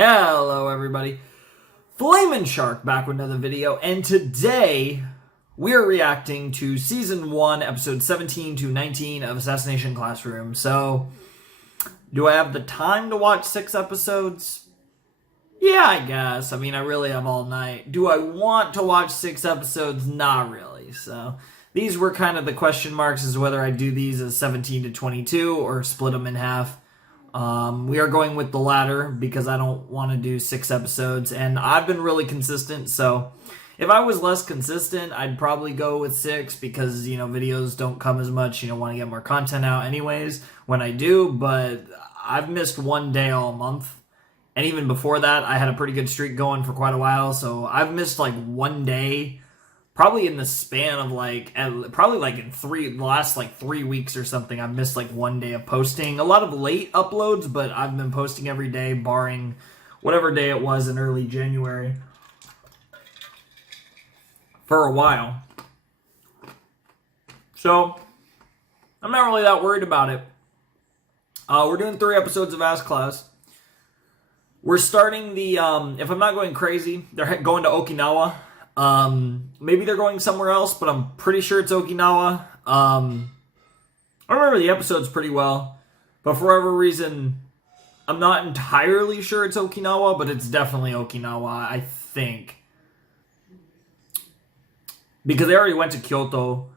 Hello everybody, Flamin' Shark back with another video, and today we are reacting to Season 1, Episode 17 to 19 of Assassination Classroom. So, do I have the time to watch 6 episodes? Yeah, I guess. I mean, I really have all night. Do I want to watch 6 episodes? Not really. So, these were kind of the question marks as whether I do these as 17 to 22 or split them in half. We are going with the latter because I don't want to do 6 episodes, and I've been really consistent, so if I was less consistent, I'd probably go with 6 because, videos don't come as much, want to get more content out anyways when I do, but I've missed one day all month, and even before that, I had a pretty good streak going for quite a while, so I've missed like one day probably in the span of the last 3 weeks or something. I've missed like one day of posting. A lot of late uploads, but I've been posting every day, barring whatever day it was in early January for a while. So I'm not really that worried about it. We're doing 3 episodes of Ass Class. We're starting the, if I'm not going crazy, they're going to Okinawa. Maybe they're going somewhere else, but I'm pretty sure it's Okinawa. I remember the episodes pretty well, but for whatever reason, I'm not entirely sure it's Okinawa, but it's definitely Okinawa, I think. Because they already went to Kyoto,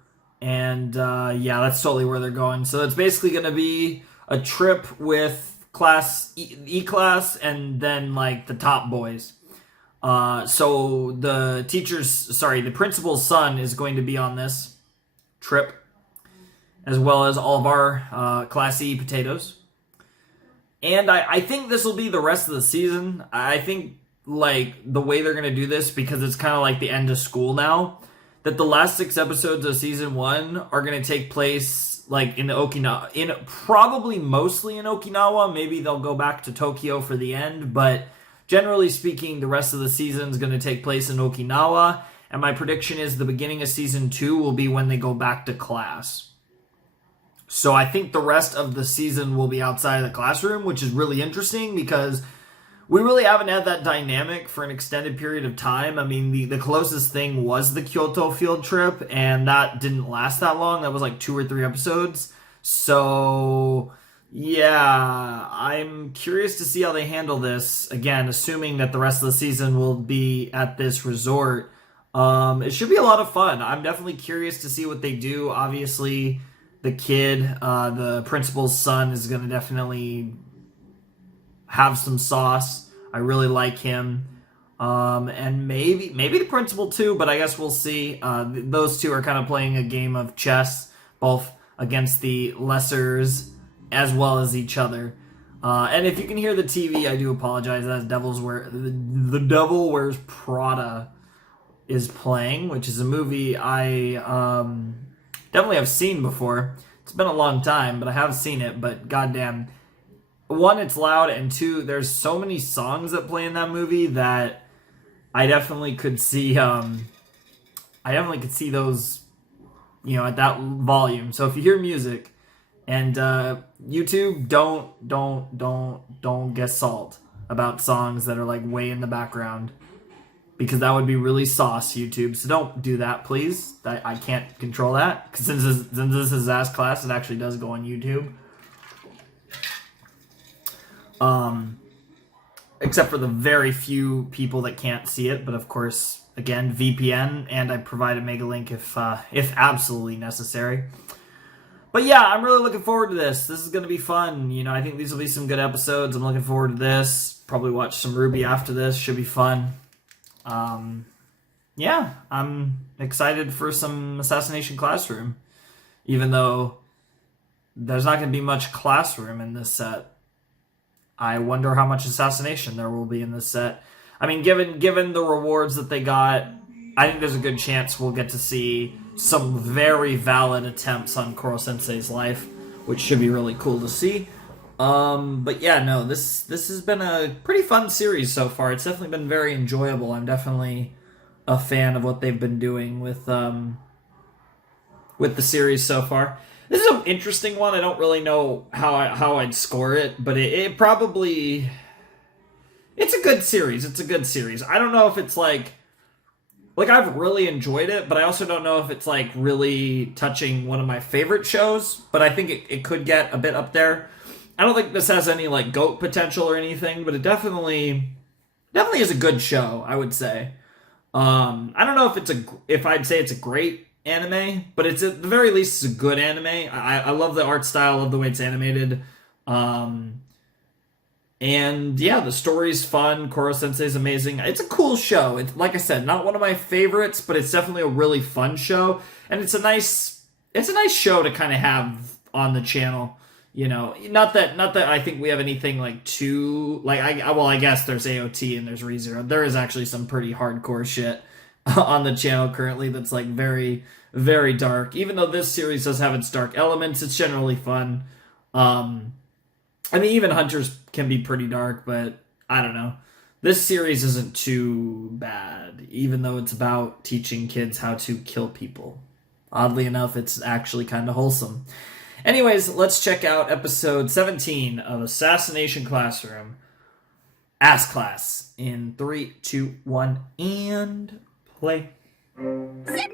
and, yeah, that's totally where they're going. So it's basically going to be a trip with E-Class, and then, the top boys. So the principal's son is going to be on this trip, as well as all of our Class E potatoes. And I think this will be the rest of the season. I think, the way they're going to do this, because it's kind of like the end of school now, that the last 6 episodes of Season 1 are going to take place, in Okinawa, probably mostly in Okinawa. Maybe they'll go back to Tokyo for the end, but generally speaking, the rest of the season is going to take place in Okinawa, and my prediction is the beginning of Season 2 will be when they go back to class. So I think the rest of the season will be outside of the classroom, which is really interesting because we really haven't had that dynamic for an extended period of time. I mean, the closest thing was the Kyoto field trip, and that didn't last that long. That was 2 or 3 episodes. So yeah, I'm curious to see how they handle this. Again, assuming that the rest of the season will be at this resort. It should be a lot of fun. I'm definitely curious to see what they do. Obviously, the kid, the principal's son, is going to definitely have some sauce. I really like him. And maybe the principal too, but I guess we'll see. Those two are kind of playing a game of chess, both against the lessers as well as each other. And if you can hear the TV, I do apologize. That's The Devil Wears Prada is playing, which is a movie I definitely have seen before. It's been a long time, but I have seen it. But goddamn, 1, it's loud, and 2, there's so many songs that play in that movie that I definitely could see. Those, at that volume. So if you hear music. And YouTube, don't get salt about songs that are way in the background, because that would be really sauce, YouTube. So don't do that, please. I can't control that, because since this is Ass Class, it actually does go on YouTube. Except for the very few people that can't see it, but of course, again, VPN, and I provide a mega link if absolutely necessary. But yeah, I'm really looking forward to this. This is going to be fun. I think these will be some good episodes. I'm looking forward to this. Probably watch some Ruby after this. Should be fun. Yeah, I'm excited for some Assassination Classroom. Even though there's not going to be much classroom in this set. I wonder how much assassination there will be in this set. I mean, given the rewards that they got, I think there's a good chance we'll get to see some very valid attempts on Koro-sensei's life, which should be really cool to see. But yeah, no, this has been a pretty fun series so far. It's definitely been very enjoyable. I'm definitely a fan of what they've been doing with the series so far. This is an interesting one. I don't really know how I'd score it, but it probably... It's a a good series. It's a good series. I don't know if it's like I've really enjoyed it, but I also don't know if it's like really touching one of my favorite shows, but I think it could get a bit up there. I don't think this has any like GOAT potential or anything, but it definitely is a good show, I would say. I don't know if I'd say it's a great anime, but it's at the very least it's a good anime. I love the art style, love the way it's animated. And yeah, the story's fun. Koro Sensei's amazing. It's a cool show. It's, like I said, not one of my favorites, but it's definitely a really fun show. And it's a nice show to kind of have on the channel. You know, not that I think we have anything like too like I guess there's AOT and there's ReZero. There is actually some pretty hardcore shit on the channel currently that's like very, very dark. Even though this series does have its dark elements, it's generally fun. I mean, even Hunters can be pretty dark, but I don't know. This series isn't too bad, even though it's about teaching kids how to kill people. Oddly enough, it's actually kind of wholesome. Anyways, let's check out episode 17 of Assassination Classroom. Ass Class. In 3, 2, 1, and play. Surprise!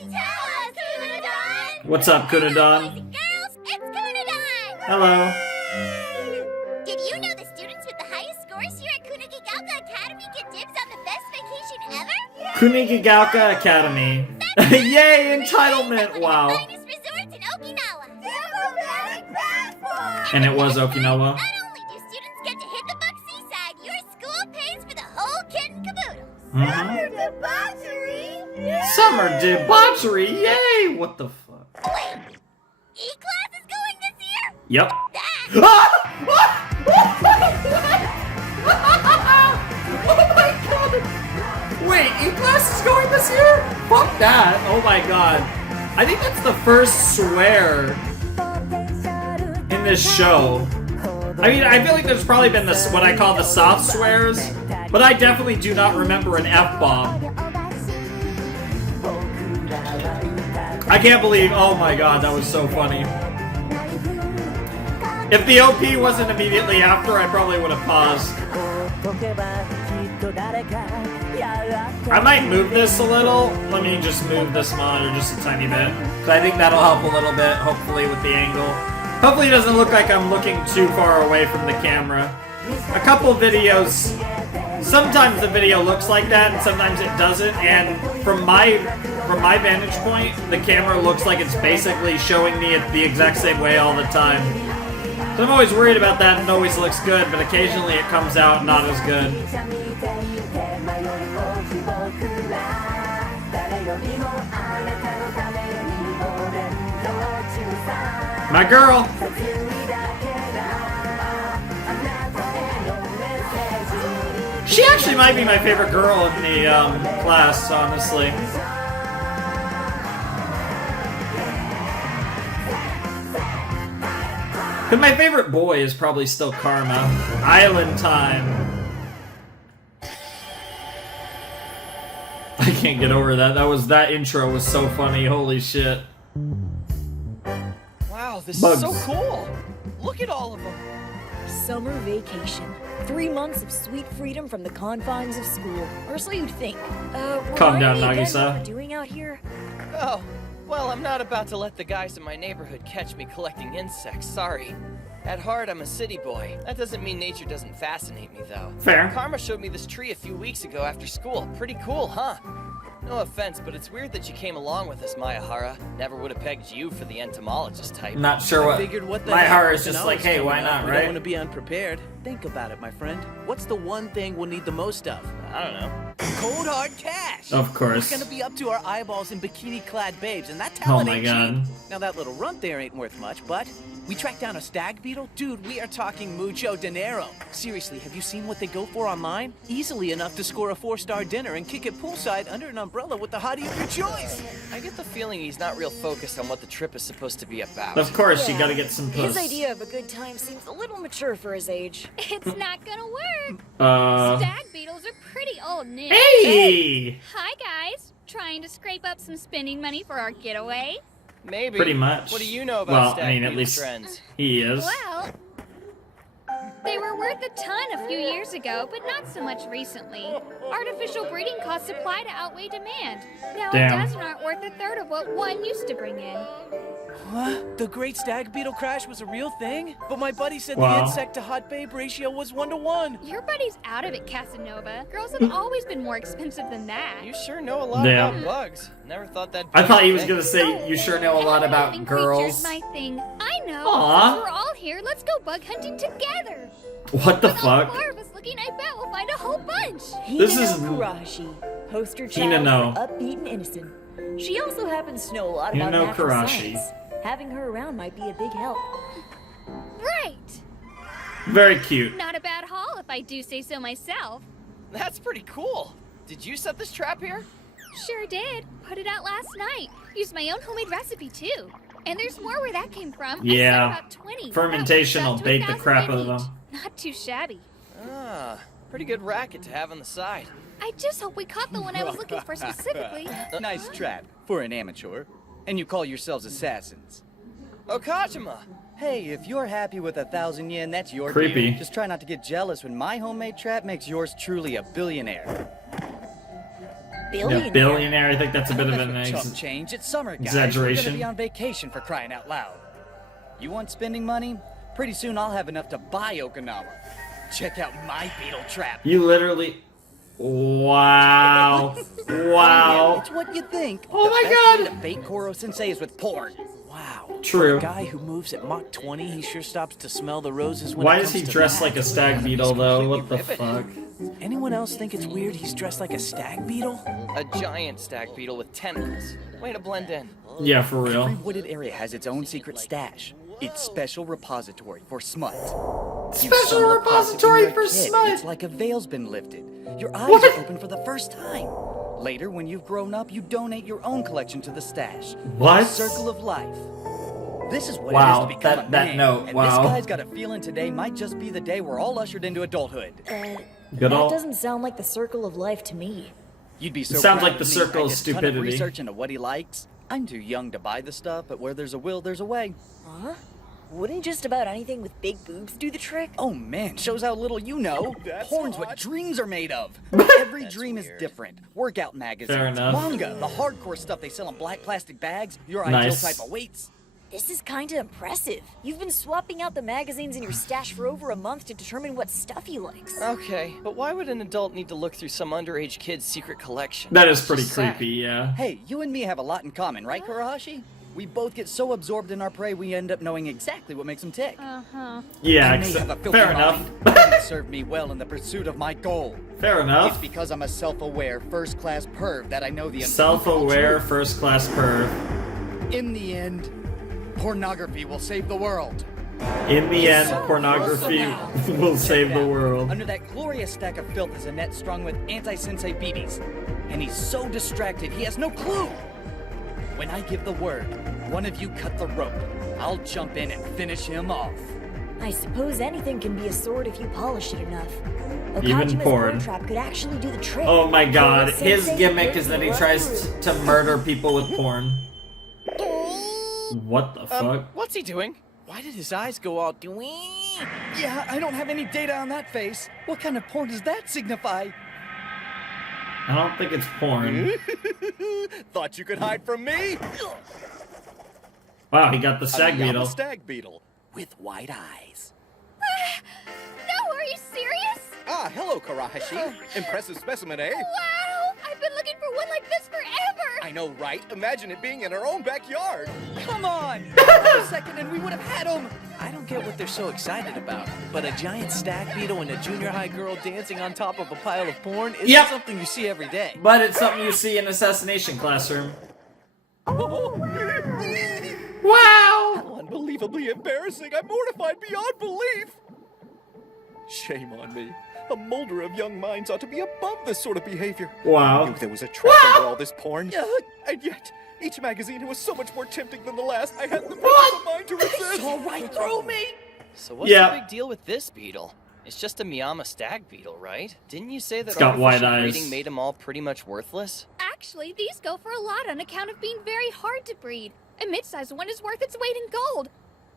Hello, Kunadon! What's up, Kunadon? Boys and girls, it's Kunadon! Hello. Did you know the students with the highest scores here at Kunigagaoka Academy get dibs on the best vacation ever? Kunigagaoka Academy. Yay, entitlement! Wow. One of the finest resorts in Okinawa. And it was Okinawa. Not only do students get to hit the Buck Seaside, your school pays for the whole kit and caboodle. Mm-hmm. Summer debauchery! Summer debauchery! Yay! What the fuck? Wait, E-Class is going this year? Yep. Oh my god! Wait, E-Class is going this year? Fuck that! Oh my god. I think that's the first swear in this show. I mean, I feel like there's probably been this what I call the soft swears, but I definitely do not remember an F-bomb. I can't believe, oh my god, that was so funny. If the OP wasn't immediately after, I probably would have paused. I might move this a little. Let me just move this monitor just a tiny bit. So I think that'll help a little bit, hopefully, with the angle. Hopefully it doesn't look like I'm looking too far away from the camera. A couple videos, sometimes the video looks like that and sometimes it doesn't, and from my vantage point, the camera looks like it's basically showing me it the exact same way all the time. So I'm always worried about that, and it always looks good, but occasionally it comes out not as good. My girl! She actually might be my favorite girl in the class, honestly. But my favorite boy is probably still Karma. Island time. I can't get over that. That intro was so funny. Holy shit. Wow, this Bugs. is so cool. Look at all of them. Summer vacation. 3 months of sweet freedom from the confines of school. Or so you'd think. Calm down, what Nagisa. doing out here? Oh, well, I'm not about to let the guys in my neighborhood catch me collecting insects, sorry. At heart, I'm a city boy. That doesn't mean nature doesn't fascinate me, though. Fair. Karma showed me this tree a few weeks ago after school. Pretty cool, huh? No offense, but it's weird that you came along with us, Mayahara. Never would have pegged you for the entomologist type. Not sure what. Figured what the My heck, heart is with just an like, hour's hey, why coming up, not, we right? don't want to be unprepared. Think about it, my friend. What's the one thing we'll need the most of? I don't know. Cold hard cash. Of course. We're gonna be up to our eyeballs in bikini-clad babes, and that Oh talent my ain't god. cheap. Now that little runt there ain't worth much, but we tracked down a stag beetle? Dude, we are talking mucho dinero. Seriously, have you seen what they go for online? Easily enough to score a 4-star dinner and kick it poolside under an umbrella with the hottie of your choice. I get the feeling he's not real focused on what the trip is supposed to be about. Of course, you Yeah. gotta get some His puss. idea of a good time seems a little mature for his age. It's not gonna work. Stag beetles are pretty old news. Hey! Hi guys, trying to scrape up some spending money for our getaway? Maybe. Pretty much. What do you know about Well, stag I mean, at beetle least trends? he is. Well, They were worth a ton a few years ago, but not so much recently. Artificial breeding caused supply to outweigh demand. Now Damn. a dozen aren't worth a third of what one used to bring in. What? The Great Stag Beetle crash was a real thing? But my buddy said Wow. the insect to hot babe ratio was 1-to-1. Your buddy's out of it, Casanova. Girls have always been more expensive than that. You sure know a lot Damn. about bugs. Never thought that'd be I thought he was a gonna thing. say you sure know a lot about Living girls. creature's my thing. I know. Aw. Since we're all here, let's go bug hunting together. What the With all fuck? 4 of us looking, I bet we'll find a whole bunch. This is- Kurashi, poster Hina child no. for upbeat and innocent. She also happens to know a lot Hina about no natural Kurashi. science. Having her around might be a big help. Right. Very cute. Not a bad haul if I do say so myself. That's pretty cool. Did you set this trap here? Sure did. Put it out last night. Used my own homemade recipe too. And there's more where that came from. Yeah. I set about 20. Fermentation That will works out to bake the 1,000 crap out of each. them. Not too shabby. Ah, pretty good racket to have on the side. I just hope we caught the one I was looking for specifically. Nice trap for an amateur. And you call yourselves assassins. Okajima! Hey, if you're happy with 1,000 yen, that's your Creepy. deal. Just try not to get jealous when my homemade trap makes yours truly a billionaire. Yeah, billionaire. I think that's a bit of an Chump change. It's summer, guys. We're exaggeration. gonna be on vacation for crying out loud. You want spending money? Pretty soon I'll have enough to buy Okinawa. Check out my beetle trap. You literally. Wow. Wow. It's what you think. Oh The my best God. way to bait Koro Sensei is with porn. Wow. True. For a guy who moves at Mach 20, he sure stops to smell the roses when Why it does he comes to dress that. like a stag beetle though? What the fuck? Anyone else think it's weird he's dressed like a stag beetle? A giant stag beetle with tentacles. Way to blend in. Yeah, for Every real. wooded area has its own secret stash. Its special repository for smut. You Special stumble across it when repository you're a for kid, smut. It's like a veil's been lifted. Your eyes What? are open for the first time. Later, when you've grown up, you donate your own collection to the stash. What? The circle of life. This is what Wow, it is to become that- a that man. note, And wow. this guy's got a feeling today might just be the day we're all ushered into adulthood. Good That old. doesn't sound like the circle of life to me. You'd be so sounds proud like the of me. circle I of did a ton stupidity. research into what he likes. I'm too young to buy the stuff, but where there's a will, there's a way. Huh? Wouldn't just about anything with big boobs do the trick? Oh man, shows how little you know. Porn's what dreams are made of. Every dream is different. Workout magazines, Fair enough. manga, the hardcore stuff they sell in black plastic bags, your Nice. ideal type of weights. This is kinda impressive. You've been swapping out the magazines in your stash for over a month to determine what stuff he likes. Okay, but why would an adult need to look through some underage kid's secret collection? That is pretty It's sad. creepy, yeah. Hey, you and me have a lot in common, right, Kurahashi? We both get so absorbed in our prey we end up knowing exactly what makes them tick. Uh-huh. Yeah, I may have a filthy fair enough. mind, but it served me well in the pursuit of my goal. Fair It's enough. because I'm a self-aware, first-class perv that I know the Self-aware, unspeakable first-class perv. truth. In the end, pornography will save the world. In the end, pornography will save the world. Under that glorious stack of filth is a net strung with anti-sensei BBs. And he's so distracted, he has no clue. When I give the word, one of you cut the rope. I'll jump in and finish him off. I suppose anything can be a sword if you polish it enough. Even Okajima's porn. porn trap could actually do the trick. Oh my god, Koro his Sensei gimmick lives is that he right tries through. to murder people with porn. What the fuck? What's he doing? Why did his eyes go all dwee? Yeah, I don't have any data on that face. What kind of porn does that signify? I don't think it's porn. Thought you could hide from me? Wow, he got the stag I'm a beetle. stag beetle. With white eyes. No, are you serious? Ah, hello, Karahashi. Impressive specimen, eh? Wow! I've been looking for one like this forever! I know, right? Imagine it being in our own backyard. Come on! Another second and we would have had him! I don't get what they're so excited about, but a giant stag beetle and a junior high girl dancing on top of a pile of porn isn't Yep. something you see every day. But it's something you see in Assassination Classroom. Wow! How unbelievably embarrassing. I'm mortified beyond belief. Shame on me. A molder of young minds ought to be above this sort of behavior. I Wow. knew there was a trap under all this porn. And yet, each magazine was so much more tempting than the last. I hadn't the presence of mind to resist. Saw right through me! So what's Yeah. the big deal with this beetle? It's just a Miyama stag beetle, right? Didn't you say that It's got white artificial eyes. breeding made them all pretty much worthless? Actually, these go for a lot on account of being very hard to breed. A mid-sized one is worth its weight in gold.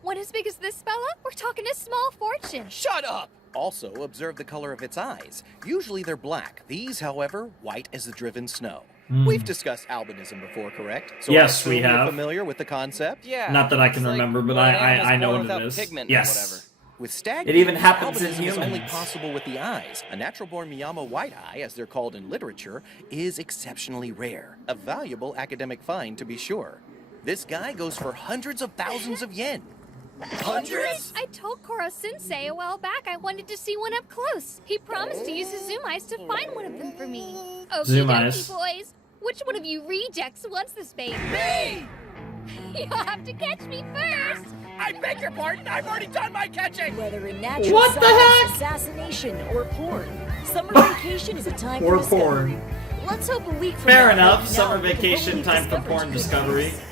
One as big as this fella? We're talking a small fortune. Shut up! Also, observe the color of its eyes. Usually they're black. These, however, white as the driven snow. We've discussed albinism before, correct? So Yes, I we assume you're have. familiar with the concept? Yeah. Not that I can it's like remember, but when an I animal's know born what without it is. pigment or Yes. whatever. With stag It even beetles, happens in albinism is only humans. possible with the eyes. A natural-born Miyama white eye, as they're called in literature, is exceptionally rare. A valuable academic find, to be sure. This guy goes for hundreds of thousands of yen. Hundreds? I told Koro-sensei a while back I wanted to see one up close. He promised to use his zoom eyes to find one of them for me. Zoom Okie eyes. dokie, boys. Which one of you rejects wants this baby? Me! You'll have to catch me first. I beg your pardon, I've already done my catching! Whether in natural What the science, heck? assassination, or porn, summer vacation is a time Or for discovery. porn. Let's hope a week from Fair now, enough. now Summer we can vacation, hopefully time for discover porn two discovery. things.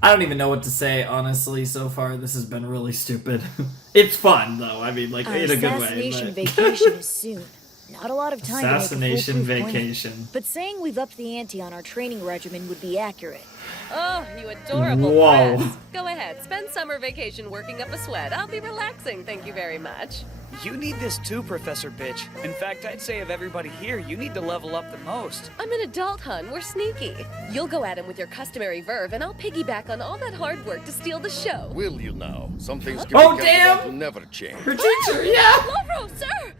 I don't even know what to say, honestly, so far. This has been really stupid. It's fun, though. I mean, like, Our in a good way. assassination But... vacation is soon. Not a lot of time Assassination to make a foolproof plan. vacation. But saying we've upped the ante on our training regimen would be accurate. Oh, you adorable Whoa. friends. Go ahead, spend summer vacation working up a sweat. I'll be relaxing, thank you very much. You need this too, Professor Bitch. In fact, I'd say of everybody here, you need to level up the most. I'm an adult, hun. We're sneaky. You'll go at him with your customary verve, and I'll piggyback on all that hard work to steal the show. Will you now? Some things can Oh, be counted damn! on to never change. Her teacher, yeah! Lovro, sir!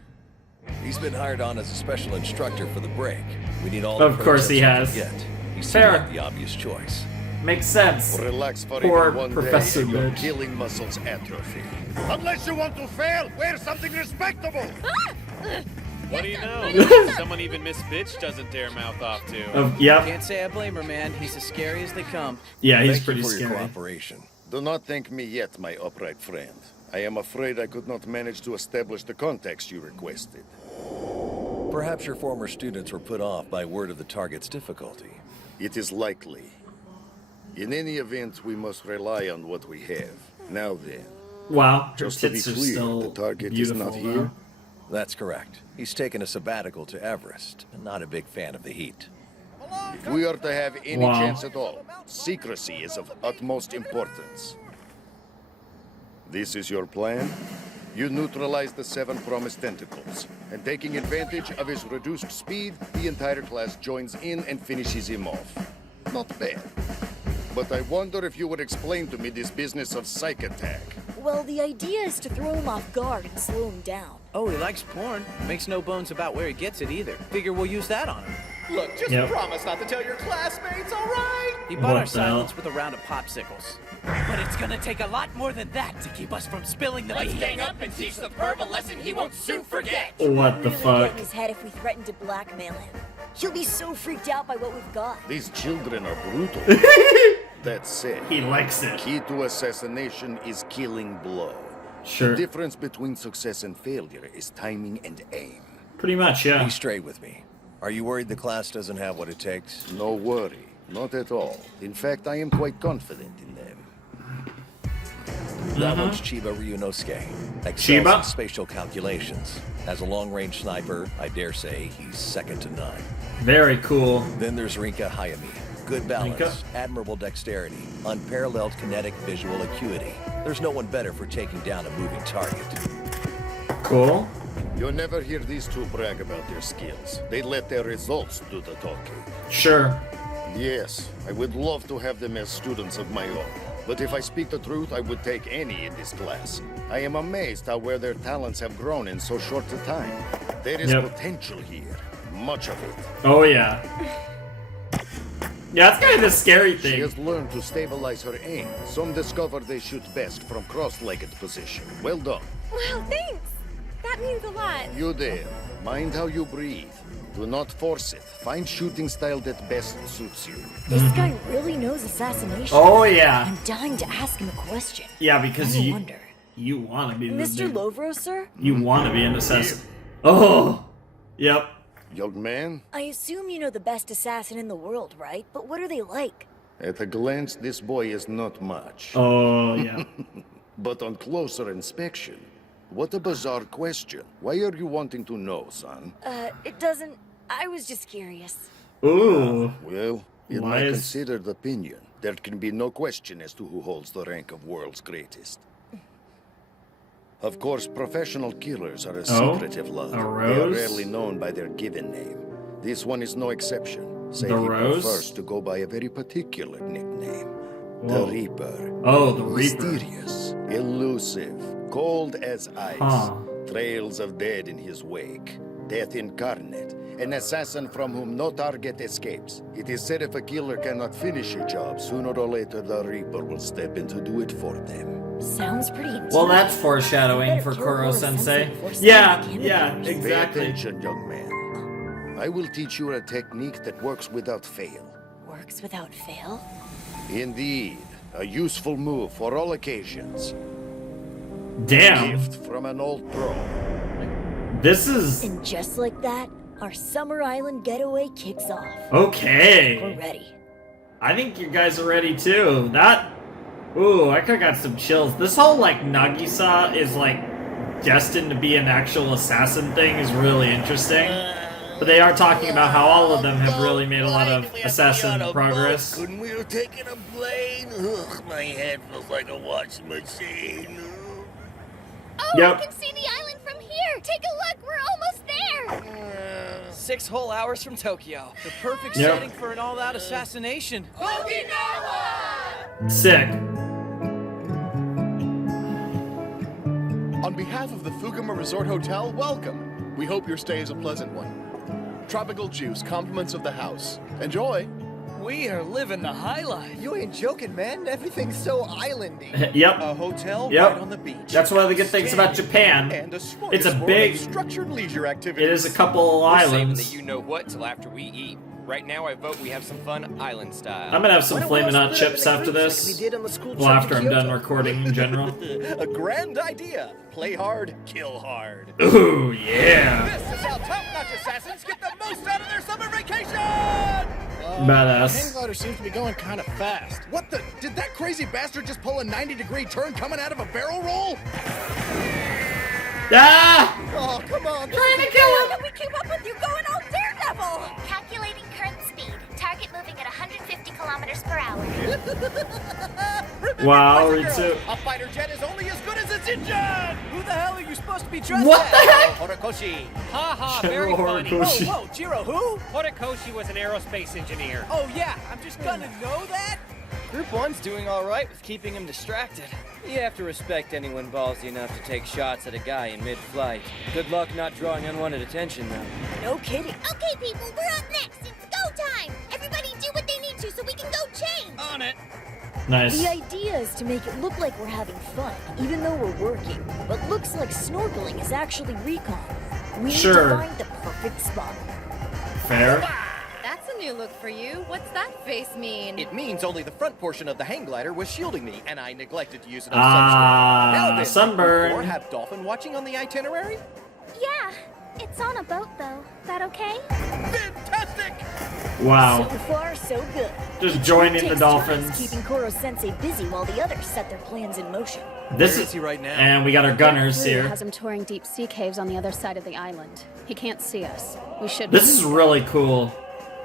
He's been hired on as a special instructor for the break. We need all the Of course he prototypes has. we can get. He seemed Fair. like the obvious choice. Makes sense. Relax for Poor even one Professor day and your Bitch. killing muscles atrophy. Unless you want to fail, wear something respectable. What do you know? Someone even Miss Bitch doesn't dare mouth off to. Yep. Can't say I blame her, man. He's as scary as they come. Yeah, he's Thank pretty you for your scary. cooperation. Do not thank me yet, my upright friend. I am afraid I could not manage to establish the context you requested. Perhaps your former students were put off by word of the target's difficulty. It is likely. In any event, we must rely on what we have. Now then, Wow, her just to be tits are clear, still the target beautiful, is not though. here. That's correct. He's taken a sabbatical to Everest. Not a big fan of the heat. If we are to have any Wow. chance at all, secrecy is of utmost importance. This is your plan? You neutralize the 7 promised tentacles, and taking advantage of his reduced speed, the entire class joins in and finishes him off. Not bad. But I wonder if you would explain to me this business of psych attack. Well, the idea is to throw him off guard and slow him down. Oh, he likes porn. Makes no bones about where he gets it either. Figure we'll use that on him. Look, just Yep. promise not to tell your classmates, alright? He bought our What the hell? silence with a round of popsicles. But it's gonna take a lot more than that to keep us from spilling the beans. Gang up and teach the perv a lesson he won't soon forget. What the Really fuck? get in his head if we threaten to blackmail him. He'll be so freaked out by what we've got. These children are brutal. That said, He likes it. key to assassination is killing blow. Sure. The difference between success and failure is timing and aim. Pretty much, yeah. Be straight with me. Are you worried the class doesn't have what it takes? No worry, not at all. In fact, I am quite confident in them. That one's Chiba Ryunosuke. Excels Chiba? in spatial calculations. As a long-range sniper, I dare say he's second to none. Very cool. Then there's Rinka Hayami. Good balance, Rinka? admirable dexterity, unparalleled kinetic visual acuity. There's no one better for taking down a moving target. Cool. You'll never hear these two brag about their skills. They let their results do the talking. Sure. Yes, I would love to have them as students of my own. But if I speak the truth, I would take any in this class. I am amazed how where their talents have grown in so short a time. There is Yep. potential here. Much of it. Oh, yeah. Yeah, that's kind of the scary She thing. has learned to stabilize her aim. Some discover they shoot best from cross-legged position. Well done. Wow, thanks! That means a lot. You there. Mind how you breathe. Do not force it. Find shooting style that best suits you. This guy really knows assassination. Oh, yeah. I'm dying to ask him a question. Yeah, because I you wonder. you want to be the Mr. dude. Lovro, sir? You want to be an assassin. Oh. Yep. Young man, I assume you know the best assassin in the world, right? But what are they like? at a glance, this boy is not much. Oh, yeah. But on closer inspection, what a bizarre question. Why are you wanting to know, son? It doesn't... I was just curious. Ooh. Well, in Why my is- considered opinion, There can be no question as to who holds the rank of world's greatest. Of course, professional killers are a secretive lot. They are rarely known by their given name. This one is no exception. Say he prefers to go by a very particular nickname. The Reaper. Oh, the Reaper. Mysterious, elusive, cold as ice. Trails of dead in his wake. Death incarnate. An assassin from whom no target escapes. It is said if a killer cannot finish a job, sooner or later the Reaper will step in to do it for them. Sounds pretty intense. Well, that's foreshadowing for Koro-sensei. Yeah, exactly. Pay attention, young man. I will teach you a technique that works without fail. Works without fail? Indeed. A useful move for all occasions. Damn. Gift from an old pro. This is... And just like that, our Summer Island getaway kicks off. Okay. We're ready. I think you guys are ready too. That... Ooh, I could've got some chills. This whole, like, Nagisa is, like, destined to be an actual assassin thing is really interesting. But they are talking about how all of them have really made a lot of assassin progress. Couldn't we have taken a plane? Ugh, my head feels like a washing machine. Oh, Yep. we can see the island from here. Take a look. We're almost there. 6 whole hours from Tokyo. The perfect setting for an all-out assassination. Sick. On behalf of the Fukuma Resort Hotel, welcome. We hope your stay is a pleasant one. Tropical juice, compliments of the house. Enjoy. We are living the high life. You ain't joking, man. Everything's so islandy. Yep. A hotel Yep. right on the beach. That's one of the good things about Japan. And a It's a smorgasbord big... of structured leisure activities. It is a couple We're saving islands. the you-know-what till after we eat. Right now, I vote we have some fun island style. I'm gonna have some Flamin' Hot chips after this. Well, after I'm done recording in general. A grand idea. Play hard, kill hard. Ooh, yeah. This is how top-notch assassins get the most out of their summer vacation! Badass. Hang glider seems to be going kind of fast. What the? Did that crazy bastard just pull a 90-degree turn coming out of a barrel roll? Ah! Oh, come on. Trying to kill him. Can we keep up with you going all daredevil? Calculating current speed. Target moving at 150 kilometers per hour. Wow, Ritsu. A fighter jet is only as good as its engine! Who the hell are you supposed to be dressed What as? the heck? Horikoshi. Ha ha, General very funny. Horikoshi. Whoa, whoa, Jiro, who? Horikoshi was an aerospace engineer. Oh, yeah, I'm just gonna know that? Group 1's doing all right with keeping him distracted. You have to respect anyone ballsy enough to take shots at a guy in mid-flight. Good luck not drawing unwanted attention, though. No kidding. Okay, people, we're up next. It's go time. Everybody do what they need to so we can go change. On it. Nice. The idea is to make it look like we're having fun, even though we're working. What looks like snorkeling is actually recon. We need to find the perfect spot. Fair. That's a new look for you. What's that face mean? It means only the front portion of the hang glider was shielding me, and I neglected to use it on Ah, sunscreen. Now then, sunburn. Or have dolphin watching on the itinerary? Yeah, it's on a boat though. That okay? Fantastic! Wow. So far, so good. Just joining the Takes dolphins. turns keeping Koro-sensei busy while the others set their plans in motion. This Where is is he right now? And we got our gunners Crew here. has him touring deep sea caves on the other side of the island. He can't see us. We should. This is really cool.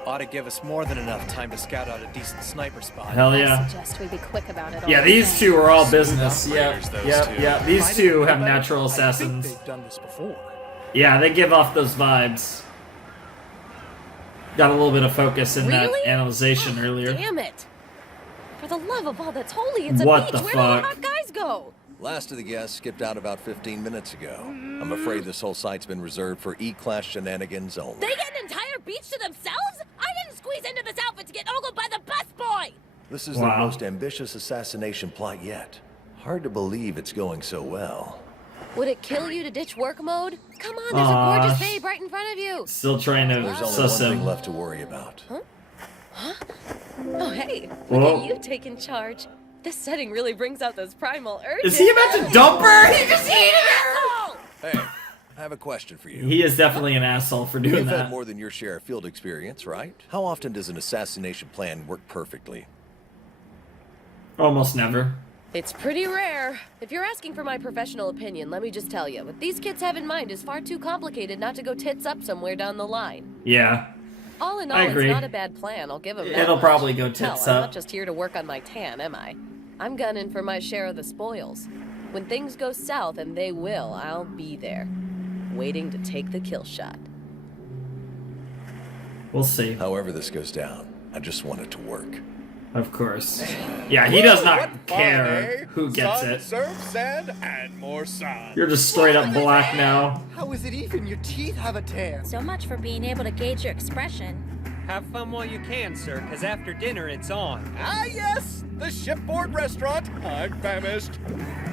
Ought to give us more than enough time to scout out a decent sniper spot. Hell I yeah. suggest we be quick about it. Yeah, all these the two are all business. Yep, operators, those yep, two. yep. These two have natural assassins. They've done this before. Yeah, they give off those vibes. Got a little bit of focus in that Really? analyzation earlier. Damn it! For the love of all that's holy, it's a What beach. the Where do the fuck? hot guys go? Last of the guests skipped out about 15 minutes ago. I'm afraid this whole site's been reserved for E-Class shenanigans only. They get an entire beach to themselves? I didn't squeeze into this outfit to get ogled by the busboy! This is the most ambitious assassination plot yet. Hard to believe it's going so well. Would it kill you to ditch work mode? Come on, there's a gorgeous babe right in front of you. Still trying to There's only suss one him. thing left to worry about. Oh, hey, Whoa. look at you taking charge. This setting really brings out those primal urges. Is he about to dump her? He just hated her! Hey, I have a question for you. He is definitely an asshole for doing You've had that. more than your share of field experience, right? How often does an assassination plan work perfectly? Almost never. It's pretty rare. If you're asking for my professional opinion, let me just tell you, what these kids have in mind is far too complicated not to go tits up somewhere down the line. Yeah. All in all, I agree. it's not a bad plan. I'll give him that. It'll much. probably go Hell, tits I'm up. not just here to work on my tan, am I? I'm gunning for my share of the spoils. When things go south, and they will, I'll be there, waiting to take the kill shot. We'll see. However this goes down, I just want it to work. Of course. Yeah, he does not What fun, care eh? who gets Sun, it. surf, sand, and more sun. You're just straight up black now. How is it even your teeth have a tan? So much for being able to gauge your expression. Have fun while you can, sir, because after dinner it's on. Ah, yes! The shipboard restaurant. I'm famished.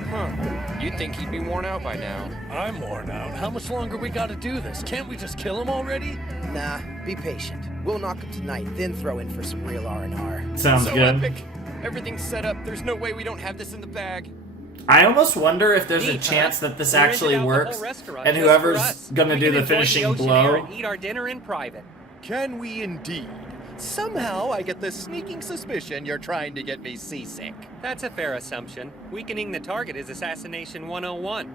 Huh. You'd think he'd be worn out by now. I'm worn out. How much longer we gotta do this? Can't we just kill him already? Nah, be patient. We'll knock him tonight, then throw in for some real R&R. Sounds So good. epic. Everything's set up. There's no way we don't have this in the bag. I almost wonder if there's a Neat, chance huh? that this We rented actually out the works, whole restaurant and just for whoever's us. gonna We do can the enjoy finishing ocean air blow. and eat our dinner in private. Can we indeed? Somehow I get the sneaking suspicion you're trying to get me seasick. That's a fair assumption. Weakening the target is Assassination 101.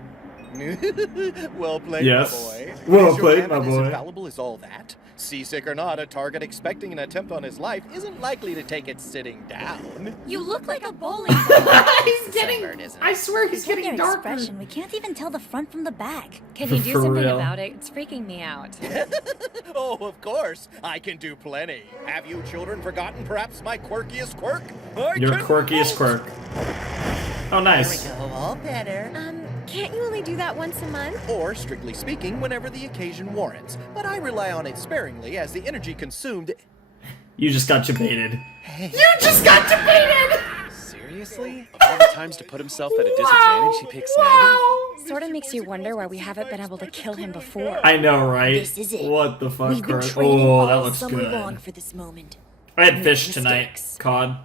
Well played, Yes. my boy. Well Is your played, gambit my as boy. infallible as all that? Seasick or not, a target expecting an attempt on his life isn't likely to take it sitting down. You look like a bowling ball. He's getting. I swear he's Look at getting your darker. expression. We can't even tell the front from the back. Can you do For something real. about it? It's freaking me out. Oh, of course. I can do plenty. Have you children forgotten perhaps my quirkiest quirk? Your quirkiest quirk. Oh, nice. There we go, all better. Can't you only do that once a month? Or, strictly speaking, whenever the occasion warrants. But I rely on it sparingly as the energy consumed... You just got debated. You just got debated! Seriously? Of all the times to put himself at a disadvantage, he picks snagging? Sort of makes you wonder why we haven't been able to kill him before. I know, right? This is it. What the fuck, We've been Kurt? training Oh, that all looks summer good. long for this moment. I had No fish tonight. mistakes. Cod.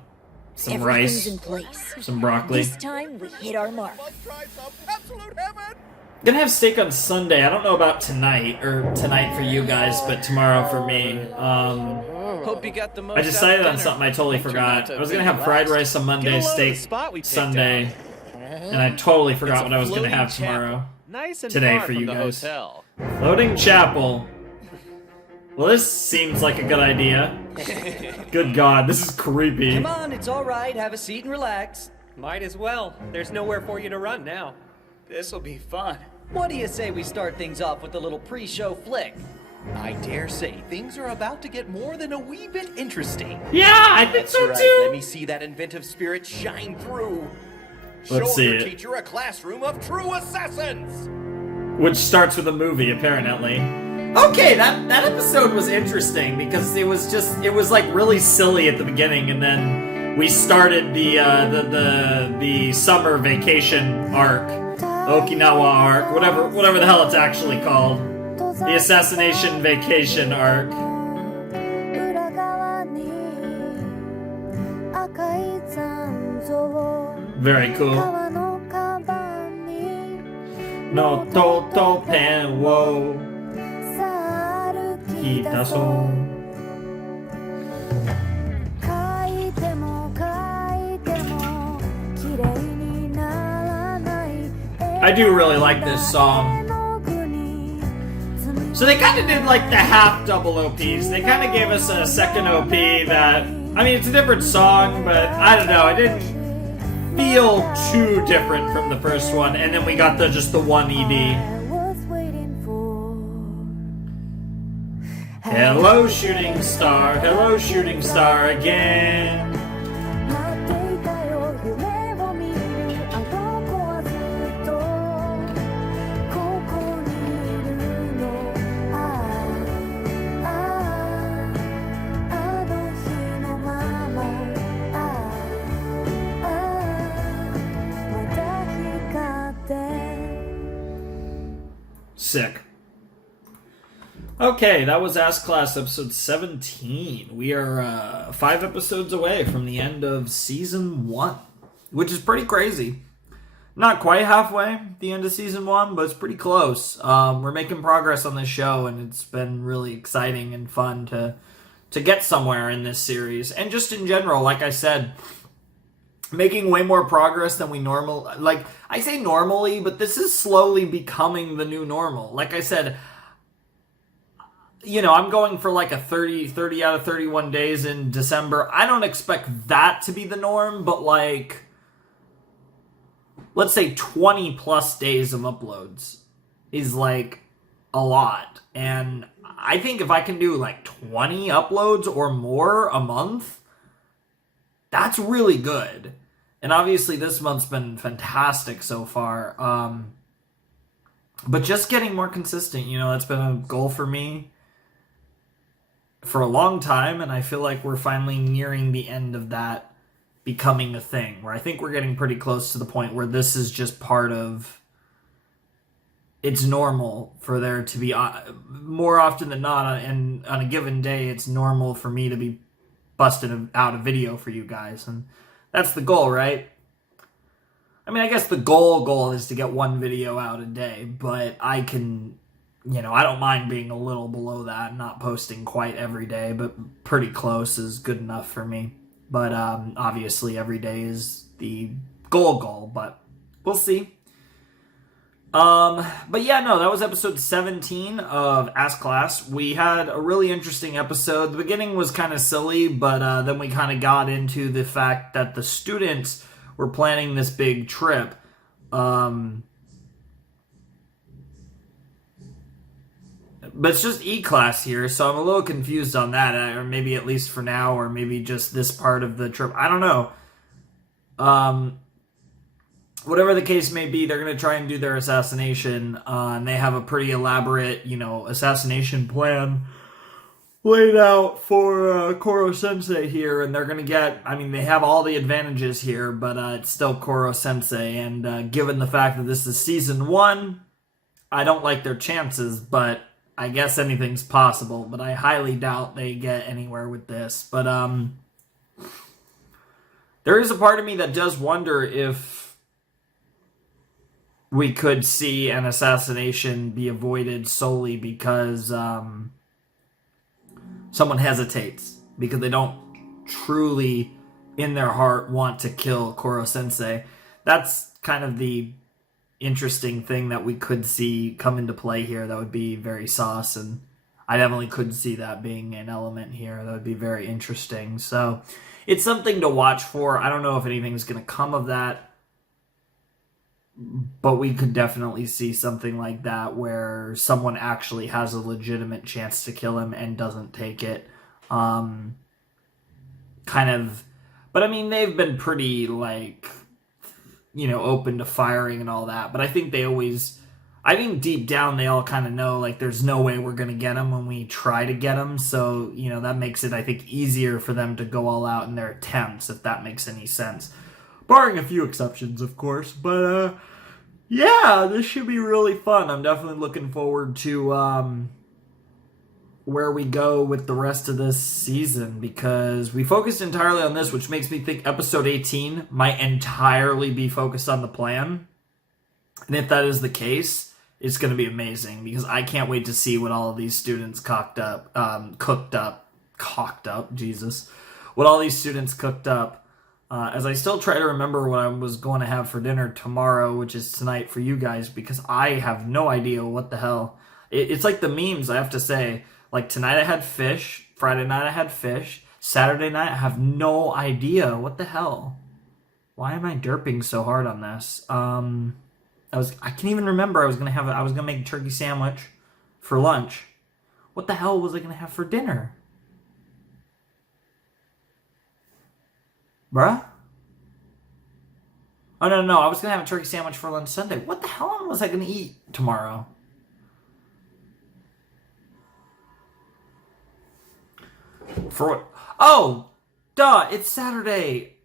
Some Everything's rice. in place. Some broccoli. This time we hit our mark. Gonna have steak on Sunday. I don't know about tonight, or tonight for you guys, but tomorrow for me. Hope you got the most I decided out of on dinner. something I totally Turned forgot. out to I was be gonna have the fried last. rice on Get Monday, a load of the steak spot we picked Sunday, out. and I totally forgot It's what a I was gonna floating have chapel. tomorrow. Nice and Today far for from you the guys. hotel. Floating chapel. Well, this seems like a good idea. Good God, this is creepy. Come on, it's all right. Have a seat and relax. Might as well. There's nowhere for you to run now. This'll be fun. What do you say we start things off with a little pre-show flick? I dare say things are about to get more than a wee bit interesting. Yeah, I think That's so right. too. Let me see that inventive spirit shine through. Let's Show see your it. teacher a classroom of true assassins. Which starts with a movie, apparently. Okay, that episode was interesting because it was like really silly at the beginning, and then we started the summer vacation arc, Okinawa arc, whatever the hell it's actually called, the Assassination Vacation arc. Very cool. No toto pen wo kitaso. I do really like this song. So they kind of did like the half double OPs. They kind of gave us a second OP that, I mean, it's a different song, but I don't know, it didn't feel too different from the first one. And then we got just the one ED. Hello, shooting star again. Sick. Okay, that was Ask Class episode 17. We are 5 episodes away from the end of season 1, which is pretty crazy. Not quite halfway at the end of season 1, but it's pretty close. We're making progress on this show, and it's been really exciting and fun to get somewhere in this series. And just in general, like I said, making way more progress than we I say normally, but this is slowly becoming the new normal. Like I said, I'm going for like a 30 out of 31 days in December. I don't expect that to be the norm, but like, let's say 20 plus days of uploads is like a lot. And I think if I can do like 20 uploads or more a month, that's really good. And obviously this month's been fantastic so far. But just getting more consistent, that's been a goal for me for a long time, and I feel like we're finally nearing the end of that becoming a thing, where I think we're getting pretty close to the point where this is just part of, it's normal for there to be, more often than not, and on a given day, it's normal for me to be busting out a video for you guys, and that's the goal, right? I mean, I guess the goal is to get one video out a day, but I can, I don't mind being a little below that, not posting quite every day, but pretty close is good enough for me. But obviously every day is the goal, but we'll see. But yeah, no, that was episode 17 of Ask Class. We had a really interesting episode. The beginning was kind of silly, but then we kind of got into the fact that the students were planning this big trip. But it's just E-Class here, so I'm a little confused on that, or maybe at least for now, or maybe just this part of the trip. I don't know. Whatever the case may be, they're going to try and do their assassination, and they have a pretty elaborate, assassination plan laid out for Koro-sensei here, and they're going to get, they have all the advantages here, but it's still Koro-sensei, and given the fact that this is Season 1, I don't like their chances, but I guess anything's possible, but I highly doubt they get anywhere with this. But there is a part of me that does wonder if we could see an assassination be avoided solely because someone hesitates, because they don't truly, in their heart, want to kill Koro-sensei. That's kind of the interesting thing that we could see come into play here. That would be very sauce, and I definitely could see that being an element here. That would be very interesting. So it's something to watch for. I don't know if anything's going to come of that, but we could definitely see something like that where someone actually has a legitimate chance to kill him and doesn't take it. But they've been pretty, open to firing and all that. But I think deep down they all kind of know, there's no way we're going to get him when we try to get him. So, that makes it, I think, easier for them to go all out in their attempts, if that makes any sense. Barring a few exceptions, of course. But, yeah, this should be really fun. I'm definitely looking forward to where we go with the rest of this season, because we focused entirely on this, which makes me think episode 18 might entirely be focused on the plan. And if that is the case, it's going to be amazing, because I can't wait to see what all of these students what all these students cooked up. As I still try to remember what I was going to have for dinner tomorrow, which is tonight for you guys, because I have no idea what the hell. It's like the memes, I have to say. Like, tonight I had fish, Friday night I had fish, Saturday night I have no idea. What the hell? Why am I derping so hard on this? I can't even remember. I was gonna make a turkey sandwich for lunch. What the hell was I gonna have for dinner? Bruh? Oh, no, I was gonna have a turkey sandwich for lunch Sunday. What the hell was I gonna eat tomorrow? For what? Oh! Duh! It's Saturday!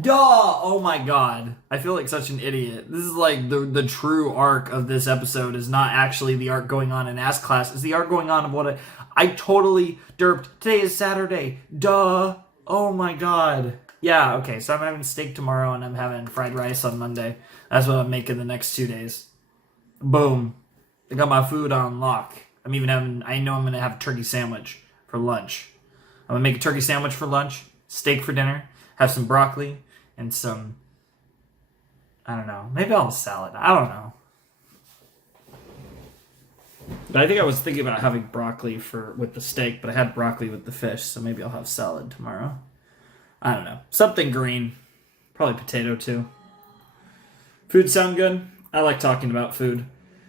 Duh! Oh my god. I feel like such an idiot. This is like the true arc of this episode is not actually the arc going on in Ask Class. It's the arc going on of what I totally derped. Today is Saturday. Duh! Oh my god. Yeah, okay, so I'm having steak tomorrow and I'm having fried rice on Monday. That's what I'm making the next 2 days. Boom. I got my food on lock. I know I'm gonna have a turkey sandwich for lunch. I'm gonna make a turkey sandwich for lunch, steak for dinner, have some broccoli, and some, I don't know, maybe I'll have a salad. I don't know. I think I was thinking about having broccoli with the steak, but I had broccoli with the fish, so maybe I'll have salad tomorrow. I don't know. Something green. Probably potato, too. Food sound good? I like talking about food.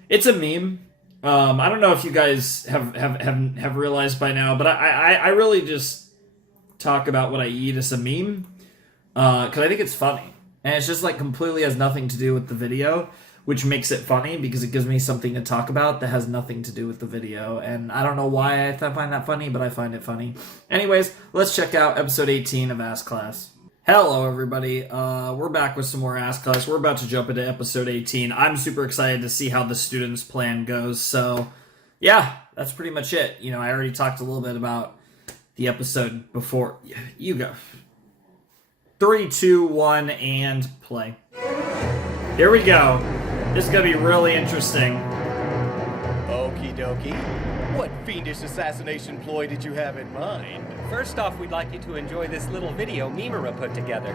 It's a meme. I don't know if you guys have realized by now, but I really just talk about what I eat as a meme. Because I think it's funny. And it's just like completely has nothing to do with the video, which makes it funny because it gives me something to talk about that has nothing to do with the video. And I don't know why I find that funny, but I find it funny. Anyways, let's check out episode 18 of Ask Class. Hello, everybody. We're back with some more Ask Class. We're about to jump into episode 18. I'm super excited to see how the students' plan goes. So, yeah, that's pretty much it. You know, I already talked a little bit about the episode before. You go. 3, 2, 1, and play. Here we go. This is going to be really interesting. Okie dokie. What fiendish assassination ploy did you have in mind? First off, we'd like you to enjoy this little video Mimura put together.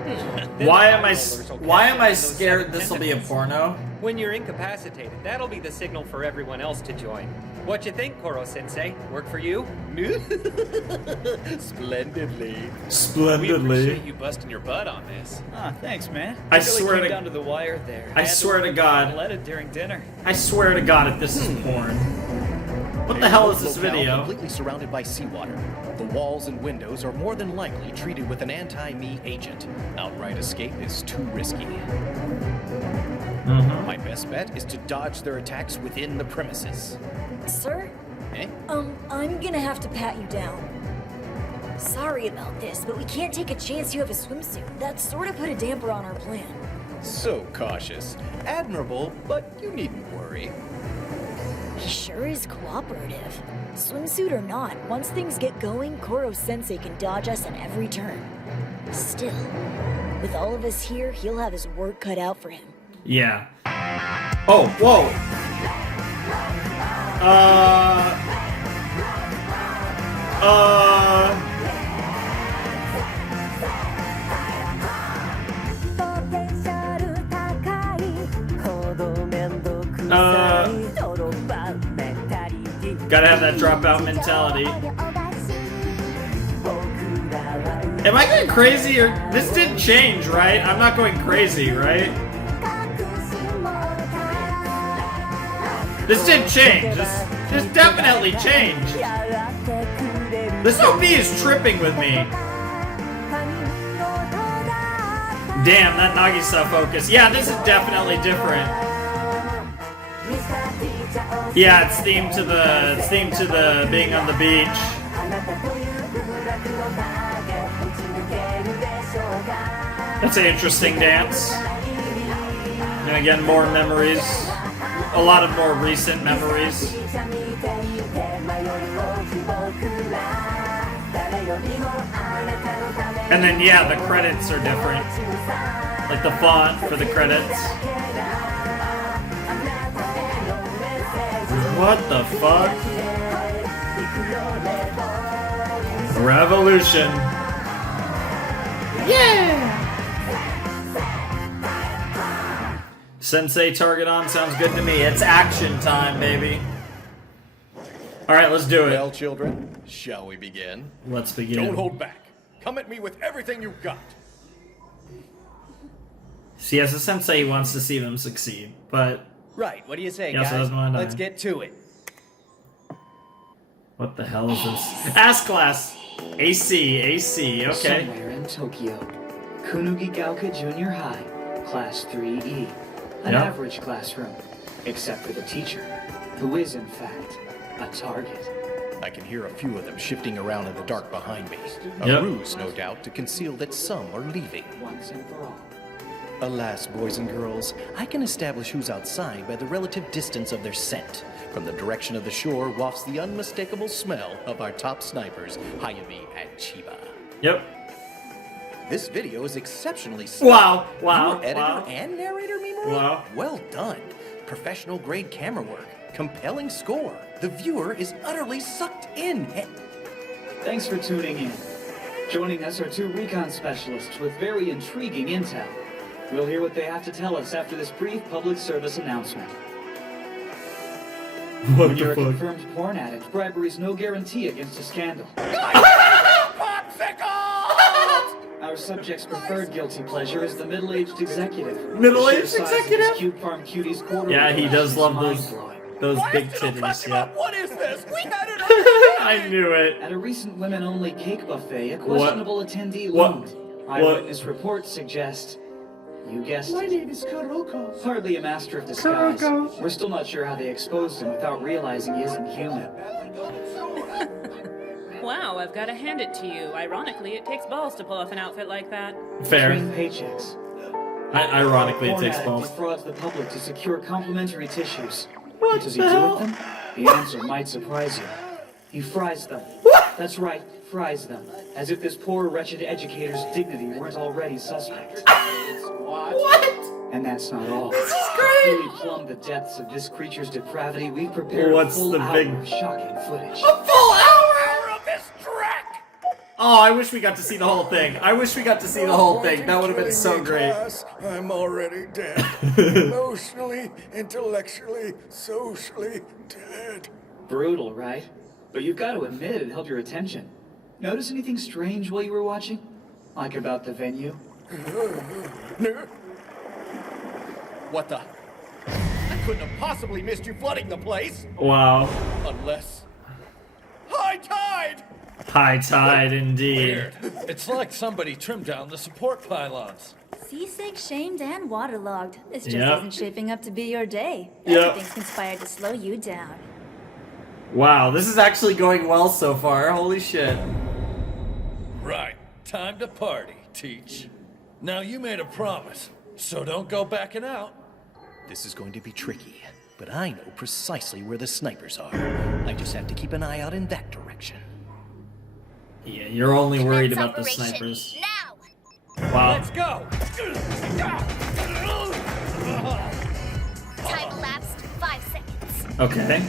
Why am I scared this will be a porno? When you're incapacitated, that'll be the signal for everyone else to join. What you think, Koro-sensei? Work for you? Splendidly. Splendidly. We appreciate you busting your butt on this. Ah, thanks, man. I Really swear came to down to the wire there. I swear to God. During dinner. I swear to God if this is porn. What the hell is this video? Completely surrounded by seawater. The walls and windows are more than likely treated with an anti-me agent. Outright escape is too risky. My best bet is to dodge their attacks within the premises. Sir? Eh? I'm gonna have to pat you down. Sorry about this, but we can't take a chance you have a swimsuit. That sort of put a damper on our plan. So cautious. Admirable, but you needn't worry. He sure is cooperative. Swimsuit or not, once things get going, Koro-sensei can dodge us on every turn. Still, with all of us here, he'll have his work cut out for him. Yeah. Oh, whoa. Gotta have that dropout mentality. Am I going crazy or this didn't change, right? I'm not going crazy, right? This didn't change. This definitely changed. This OP is tripping with me. Damn, that Nagisa focus. Yeah, this is definitely different. Yeah, it's themed to the being on the beach. That's an interesting dance. And again, more memories. A lot of more recent memories. And then, yeah, the credits are different. Like the font for the credits. What the fuck? Revolution. Yeah! Sensei target on sounds good to me. It's action time, baby. Alright, let's do it. Well, children, shall we begin? Let's begin. Don't hold back. Come at me with everything you've got. See, as a sensei, he wants to see them succeed, but... Right, what do you say, he also guys? doesn't want to Let's die. get to it. What the hell is this? Ask Class. AC, okay. Somewhere in Tokyo, Kunugigaoka Junior High, Class 3E. An Yep. average classroom, except for the teacher, who is, in fact, a target. I can hear a few of them shifting around in the dark behind me. A Yep. ruse, no doubt, to conceal that some are leaving. Once and for all. Alas, boys and girls, I can establish who's outside by the relative distance of their scent. From the direction of the shore wafts the unmistakable smell of our top snipers, Hayami and Chiba. Yep. This video is exceptionally Wow, You wow, were editor wow. and narrator, Mimura? Wow. Well done. Professional grade camera work. Compelling score. The viewer is utterly sucked in. Thanks for tuning in. Joining us are two recon specialists with very intriguing intel. We'll hear what they have to tell us after this brief public service announcement. What When you're the a fuck? confirmed porn addict, bribery's no guarantee against a scandal. Our subject's preferred guilty pleasure is the middle-aged executive. Middle-aged The sheer size of executive? his Cube Farm Cuties quarter Yeah, he does is love mind-blowing. those big titties. Yeah. What is this? We had it I knew it. At a recent women-only cake buffet, a What? questionable attendee What? loomed. Eyewitness reports suggest, you guessed it. My name is Kuroko. Hardly a master of disguise. Kuroko. We're still not sure how they exposed him without realizing he isn't human. Wow, I've got to hand it to you. Ironically, it takes balls to pull off an outfit like that. Fair. Between paychecks. Ironically, it Porn takes addict balls. defrauds the public to secure complimentary tissues. What Does he the do hell? with them? The answer might surprise you. He fries them. That's right, fries them. As if this poor, wretched educator's dignity weren't already suspect. What? And that's not all. This is To great. fully plumb the depths of this creature's depravity, we've prepared What's a full the hour big- of shocking footage. A full hour? of this track! Oh, I wish we got to see the whole thing. I wish we got to see the whole thing. That would have been so great. I'm already dead. Emotionally, intellectually, socially dead. Brutal, right? But you've got to admit it held your attention. Notice anything strange while you were watching? Like about the venue? What the? I couldn't have possibly missed you flooding the place. Wow. Unless... High tide! High tide indeed. Weird. It's like somebody trimmed down the support pylons. Seasick, shamed, and waterlogged. This just Yep. isn't shaping up to be your day. Yep. Everything's conspired to slow you down. Wow, this is actually going well so far. Holy shit. Right. Time to party, Teach. Now you made a promise, so don't go backing out. This is going to be tricky, but I know precisely where the snipers are. I just have to keep an eye out in that direction. Yeah, you're only worried Commence about the operation snipers. Now! Wow. Let's go! Time elapsed 5 seconds. Okay.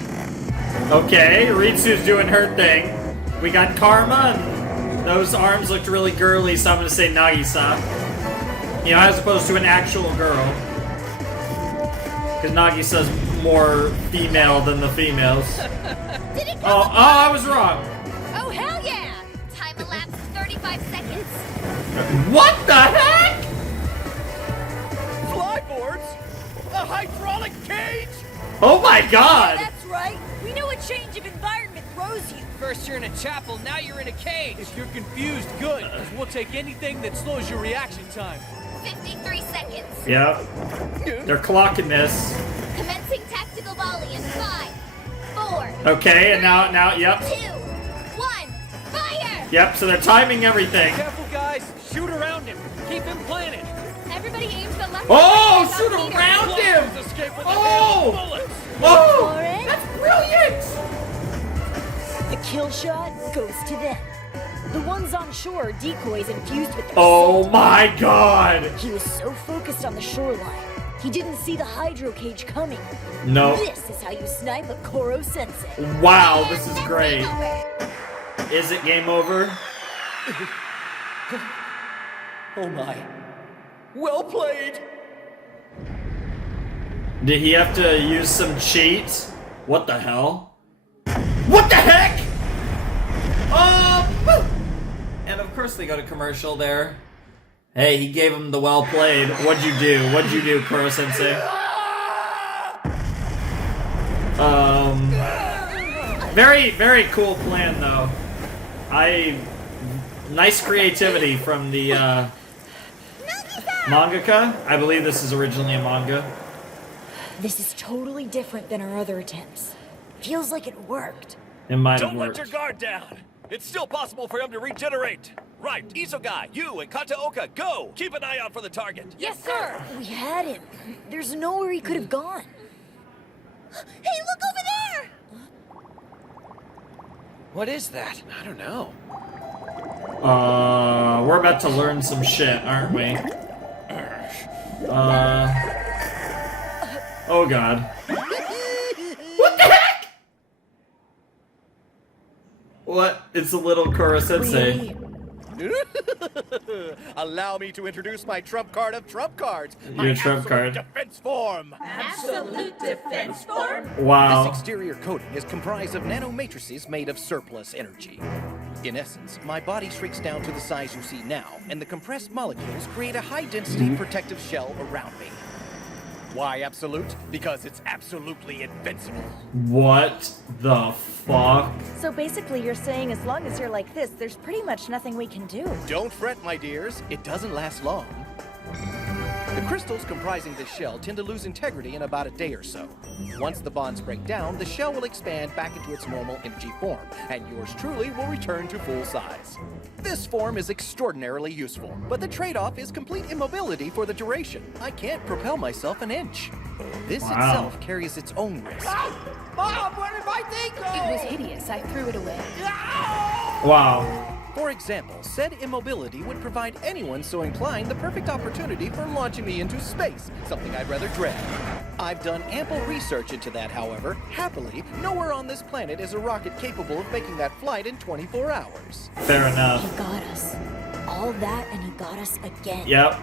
Okay, Ritsu's doing her thing. We got Karma, and those arms looked really girly, so I'm gonna say Nagisa. You know, as opposed to an actual girl. Because Nagisa's more female than the females. Did it Oh, I was wrong. Oh, hell yeah! Time elapsed 35 seconds. What the heck? Flyboards? A hydraulic cage? Oh my god! That's right. We know a change of environment throws you. First you're in a chapel, now you're in a cage. If you're confused, good, because we'll take anything that slows your reaction time. 53 seconds. Yep. They're clocking this. Commencing tactical volley in 5, 4, Okay, and now, yep. 2, 1, fire! Yep, so they're timing everything. Careful, guys. Shoot around him. Keep him planted. Everybody aims the left. Oh, side shoot of the around meter. him! Escape with Oh! bullets! Oh! Lauren? That's brilliant! The kill shot goes to them. The ones on shore are decoys infused with their Oh salt. my god! He was so focused on the shoreline, he didn't see the hydro cage coming. No. This is how you snipe a Koro sensei. Wow, this is great. Is it game over? Oh my. Well played! Did he have to use some cheats? What the hell? What the heck? And of course they go to commercial there. Hey, he gave him the well played. What'd you do? What'd you do, Kuro Sensei? Very, very cool plan though. Nice creativity from the mangaka. I believe this is originally a manga. This is totally different than our other attempts. Feels like it worked. It might have Don't let worked. your guard down. It's still possible for him to regenerate. Right, Isogai, you and Kataoka, go! Keep an eye out for the target. Yes, sir. We had him. There's nowhere he could have gone. Hey, look over there! What is that? I don't know. We're about to learn some shit, aren't we? Oh god. What the heck? What? It's a little Kuro Sensei. Allow me to introduce my trump card of trump cards. Your my trump card. Defense form. Absolute defense form? Wow. This exterior coating is comprised of nanomatrices made of surplus energy. In essence, my body shrinks down to the size you see now, and the compressed molecules create a high-density protective shell around me. Why absolute? Because it's absolutely invincible. What the fuck? So basically you're saying as long as you're like this, there's pretty much nothing we can do. Don't fret, my dears. It doesn't last long. The crystals comprising this shell tend to lose integrity in about a day or so. Once the bonds break down, the shell will expand back into its normal energy form, and yours truly will return to full size. This form is extraordinarily useful, but the trade-off is complete immobility for the duration. I can't propel myself an inch. This itself carries its own risk. Mom, where did my thing go? It was hideous. I threw it away. Wow. For example, said immobility would provide anyone so inclined the perfect opportunity for launching me into space, something I'd rather dread. I've done ample research into that, however. Happily, nowhere on this planet is a rocket capable of making that flight in 24 hours. Fair enough. He got us. All that, and he got us again. Yep.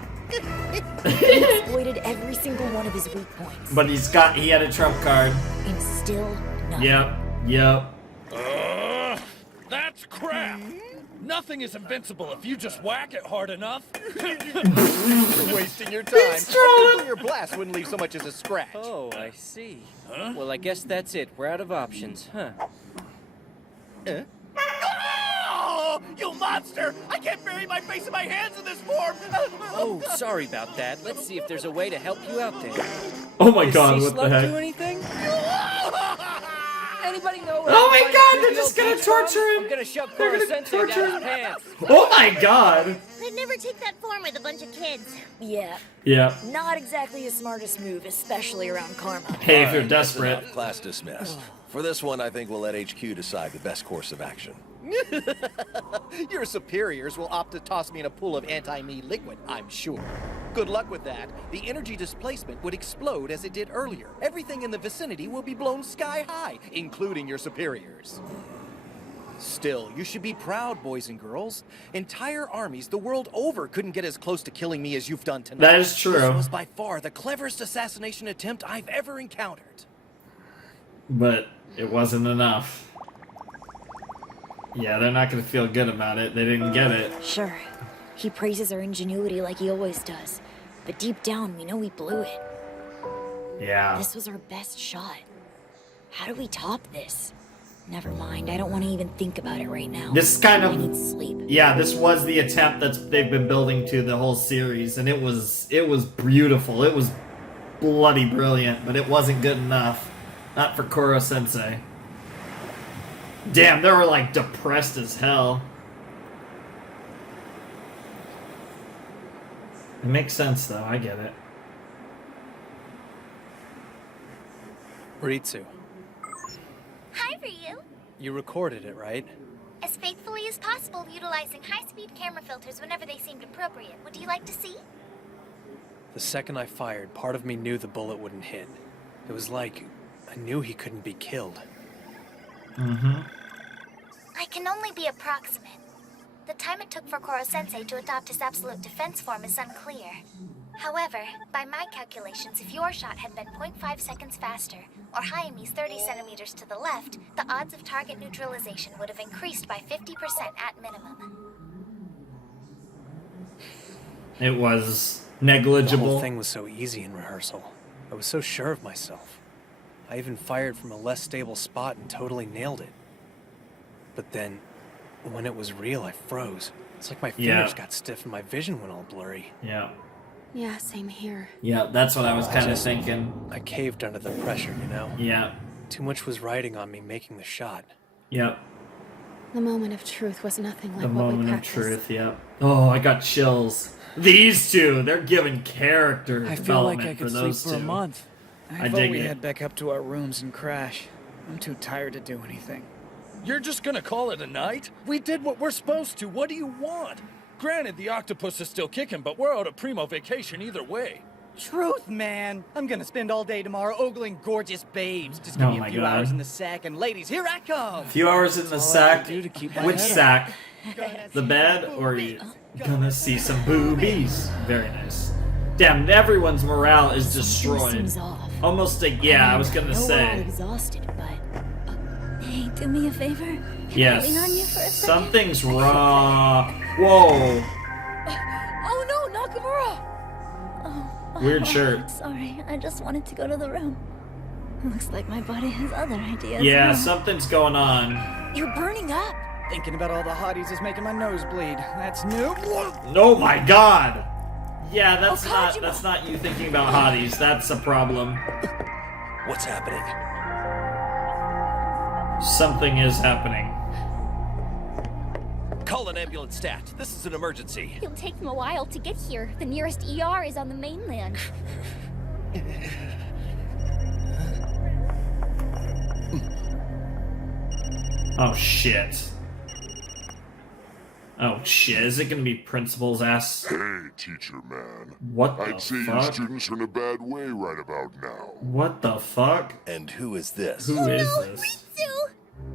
He exploited every single one of his weak points. But he had a trump card. And still nothing. Yep. That's crap! Nothing is invincible if you just whack it hard enough. You're wasting your time. A nuclear blast wouldn't leave so much as a scratch. Oh, I see. Huh? Well, I guess that's it. We're out of options, huh? Oh, you monster! I can't bury my face in my hands in this form! Oh, sorry about that. Let's see if there's a way to help you out there. Oh my god, what the heck? Do anything? Anybody know? Oh my god, they're just gonna torture him. I'm gonna shove They're gonna Sensei torture down him. his pants. Oh my god. I'd never take that form with a bunch of kids. Yeah. Yeah. Not exactly the smartest move, especially around karma. Hey, if you're That's desperate. enough. Class dismissed. For this one, I think we'll let HQ decide the best course of action. Your superiors will opt to toss me in a pool of anti-me liquid, I'm sure. Good luck with that. The energy displacement would explode as it did earlier. Everything in the vicinity will be blown sky high, including your superiors. Still, you should be proud, boys and girls. Entire armies the world over couldn't get as close to killing me as you've done tonight. That is true. This was by far the cleverest assassination attempt I've ever encountered. But it wasn't enough. Yeah, they're not gonna feel good about it. They didn't get it. Sure. He praises our ingenuity like he always does. But deep down, we know we blew it. Yeah. This was our best shot. How do we top this? Never mind, I don't want to even think about it right now. This kind of I need sleep. Yeah, this was the attempt they've been building to the whole series, and it was beautiful. It was bloody brilliant, but it wasn't good enough. Not for Koro Sensei. Damn, they were like depressed as hell. It makes sense though, I get it. Ritsu, Hi, Ryu. you recorded it, right? As faithfully as possible, utilizing high-speed camera filters whenever they seemed appropriate. Would you like to see? The second I fired, part of me knew the bullet wouldn't hit. It was like I knew he couldn't be killed. Mm-hmm. I can only be approximate. The time it took for Koro-sensei to adopt his absolute defense form is unclear. However, by my calculations, if your shot had been 0.5 seconds faster, or Hayami's 30 centimeters to the left, the odds of target neutralization would have increased by 50% at minimum. It was The negligible. whole thing was so easy in rehearsal. I was so sure of myself. I even fired from a less stable spot and totally nailed it. But then, when it was real, I froze. It's like my fingers got stiff and my vision went all blurry. Yeah. Yeah, same here. Yeah, that's what I was kind of thinking. I caved under the pressure, you know? Yeah. Too much was riding on me making the shot. Yep. The moment of truth was nothing like The what we moment of practiced. truth, yep. Oh, I got chills. These two, they're giving character I feel like development I could for sleep those for a two. month. I thought dig we it. head back up to our rooms and crash. I'm too tired to do anything. You're just gonna call it a night? We did what we're supposed to. What do you want? Granted, the octopus is still kicking, but we're out of primo vacation either way. Truth, man. I'm gonna spend all day tomorrow ogling gorgeous babes. Just give Oh me my a few God. hours in the sack, and ladies, here I come. A few hours in the sack. Which sack? The bed, or you gonna see some boobies? Very nice. Damn, everyone's morale is destroyed. Seems off. Almost like, yeah, I was gonna We're all say. exhausted, but Hey, do me a favor. Yes. Lean on you for a second. Something's wrong. Whoa. Oh no, Nakamura! Weird shirt. Sorry, I just wanted to go to the room. Looks like my body has other ideas. Yeah, something's going on. You're burning up. Thinking about all the hotties is making my nose bleed. That's new. Oh my god. Yeah, that's not you thinking about hotties. That's a problem. What's happening? Something is happening. Call an ambulance stat. This is an emergency. It'll take them a while to get here. The nearest ER is on the mainland. Oh shit. Oh shit, is it gonna be principal's ass? Hey, teacher man. What the I'd say you fuck? students are in a bad way right about now. What the fuck? And who is this? Who is this?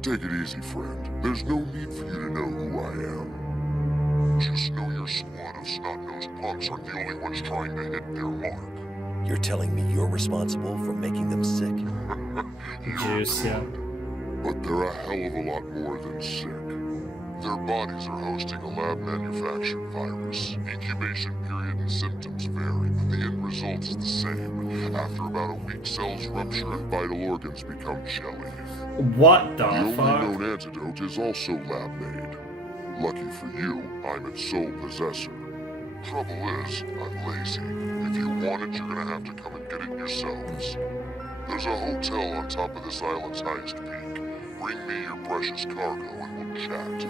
Take it easy, friend. There's no need for you to know who I am. Just know your squad of snot-nosed punks aren't the only ones trying to hit their mark. You're telling me you're responsible for making them sick? Juice, yeah. But they're a hell of a lot more than sick. Their bodies are hosting a lab-manufactured virus. Incubation period and symptoms vary, but the end result is the same. After about a week, cells rupture and vital organs become jelly. What the The fuck? only known antidote is also lab-made. Lucky for you, I'm its sole possessor. Trouble is, I'm lazy. If you want it, you're gonna have to come and get it yourselves. There's a hotel on top of this island's highest peak. Bring me your precious cargo and we'll chat.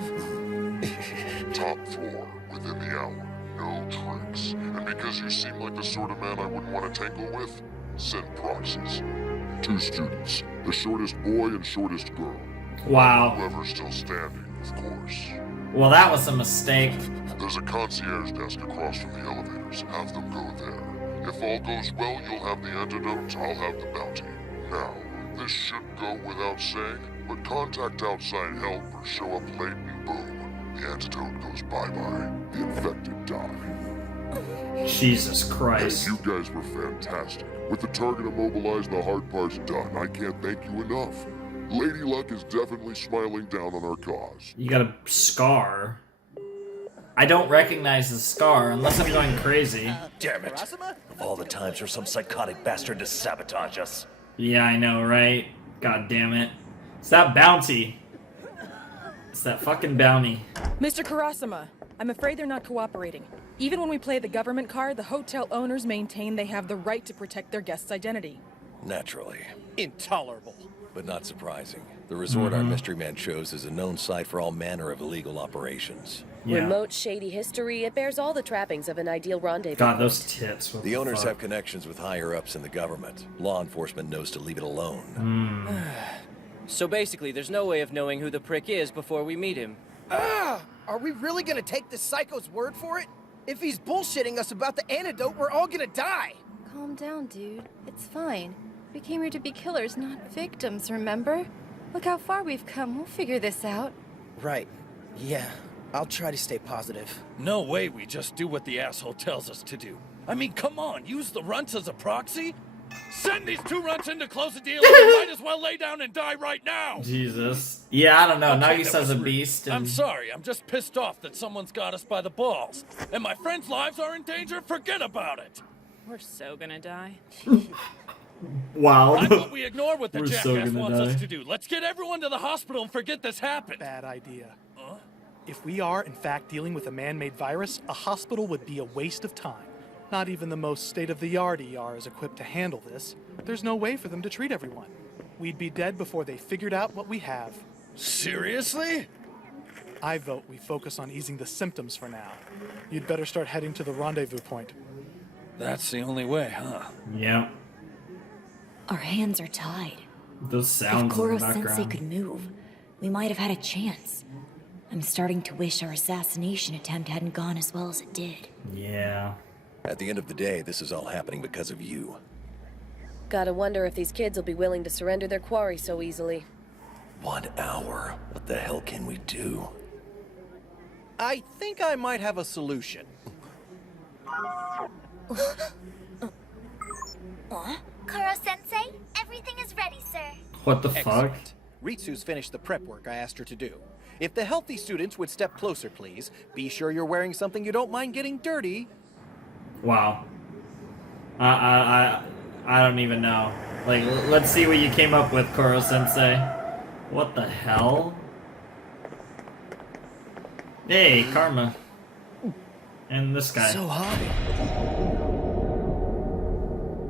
Top floor, within the hour. No tricks. And because you seem like the sort of man I wouldn't want to tangle with, send proxies. 2 students. The shortest boy and shortest girl. Wow. Whoever's still standing, of course. Well, that was a mistake. There's a concierge desk across from the elevators. Have them go there. If all goes well, you'll have the antidote, I'll have the bounty. Now, this should go without saying, but contact outside help or show up late and boom. The antidote goes bye-bye. The infected die. Jesus Christ. Hey, you guys were fantastic. With the target immobilized, the hard part's done. I can't thank you enough. Lady Luck is definitely smiling down on our cause. You got a scar. I don't recognize the scar unless I'm going crazy. Damn it. Of all the times for some psychotic bastard to sabotage us. Yeah, I know, right? God damn it. It's that bounty. It's that fucking bounty. Mr. Kurasama, I'm afraid they're not cooperating. Even when we play the government card, the hotel owners maintain they have the right to protect their guest's identity. Naturally. Intolerable. But not surprising. The resort our mystery man chose is a known site for all manner of illegal operations. Yeah. Remote, shady history, it bears all the trappings of an ideal rendezvous. God, those tits. What The owners fuck? have connections with higher-ups in the government. Law enforcement knows to leave it alone. So basically, there's no way of knowing who the prick is before we meet him. Are we really gonna take this psycho's word for it? If he's bullshitting us about the antidote, we're all gonna die! Calm down, dude. It's fine. We came here to be killers, not victims, remember? Look how far we've come. We'll figure this out. Right. Yeah. I'll try to stay positive. No way we just do what the asshole tells us to do. I mean, come on, use the runts as a proxy? Send these 2 runts in to close the deal, and you might as well lay down and die right now! Jesus. Yeah, I don't know. Okay, that Nagisa's was a rude. beast. I'm And... sorry, I'm just pissed off that someone's got us by the balls. And my friends' lives are in danger, forget about it! We're so gonna die. Wow. How about we ignore what the We're so jackass gonna wants us die. to do? Let's get everyone to the hospital and forget this happened! Bad idea. If we are, in fact, dealing with a man-made virus, a hospital would be a waste of time. Not even the most state-of-the-art ER is equipped to handle this. There's no way for them to treat everyone. We'd be dead before they figured out what we have. Seriously? I vote we focus on easing the symptoms for now. You'd better start heading to the rendezvous point. That's the only way, huh? Yeah. Our hands are tied. Those If sounds in the Koro-sensei background. could move, we might have had a chance. I'm starting to wish our assassination attempt hadn't gone as well as it did. Yeah. At the end of the day, this is all happening because of you. Gotta wonder if these kids will be willing to surrender their quarry so easily. 1 hour. What the hell can we do? I think I might have a solution. Koro-sensei, everything is ready, sir. What the fuck? Excellent. Ritsu's finished the prep work I asked her to do. If the healthy students would step closer, please. Be sure you're wearing something you don't mind getting dirty. Wow. I don't even know. Like, let's see what you came up with, Koro-sensei. What the hell? Hey, Karma. And this guy. So high.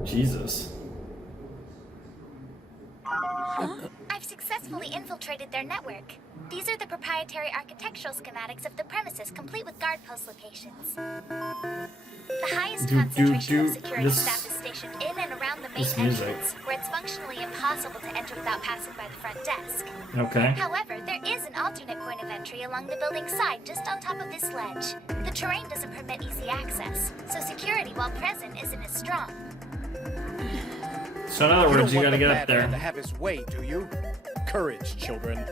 Jesus. I've successfully infiltrated their network. These are the proprietary architectural schematics of the premises, complete with guard post locations. The highest concentration of security staff is stationed in and around the main entrance, where it's functionally impossible to enter without passing by the front desk. Okay. However, there is an alternate point of entry along the building's side, just on top of this ledge. The terrain doesn't permit easy access, so security, while present, isn't as strong. So in other words, you gotta get up there. To have his way, do you? Courage, children.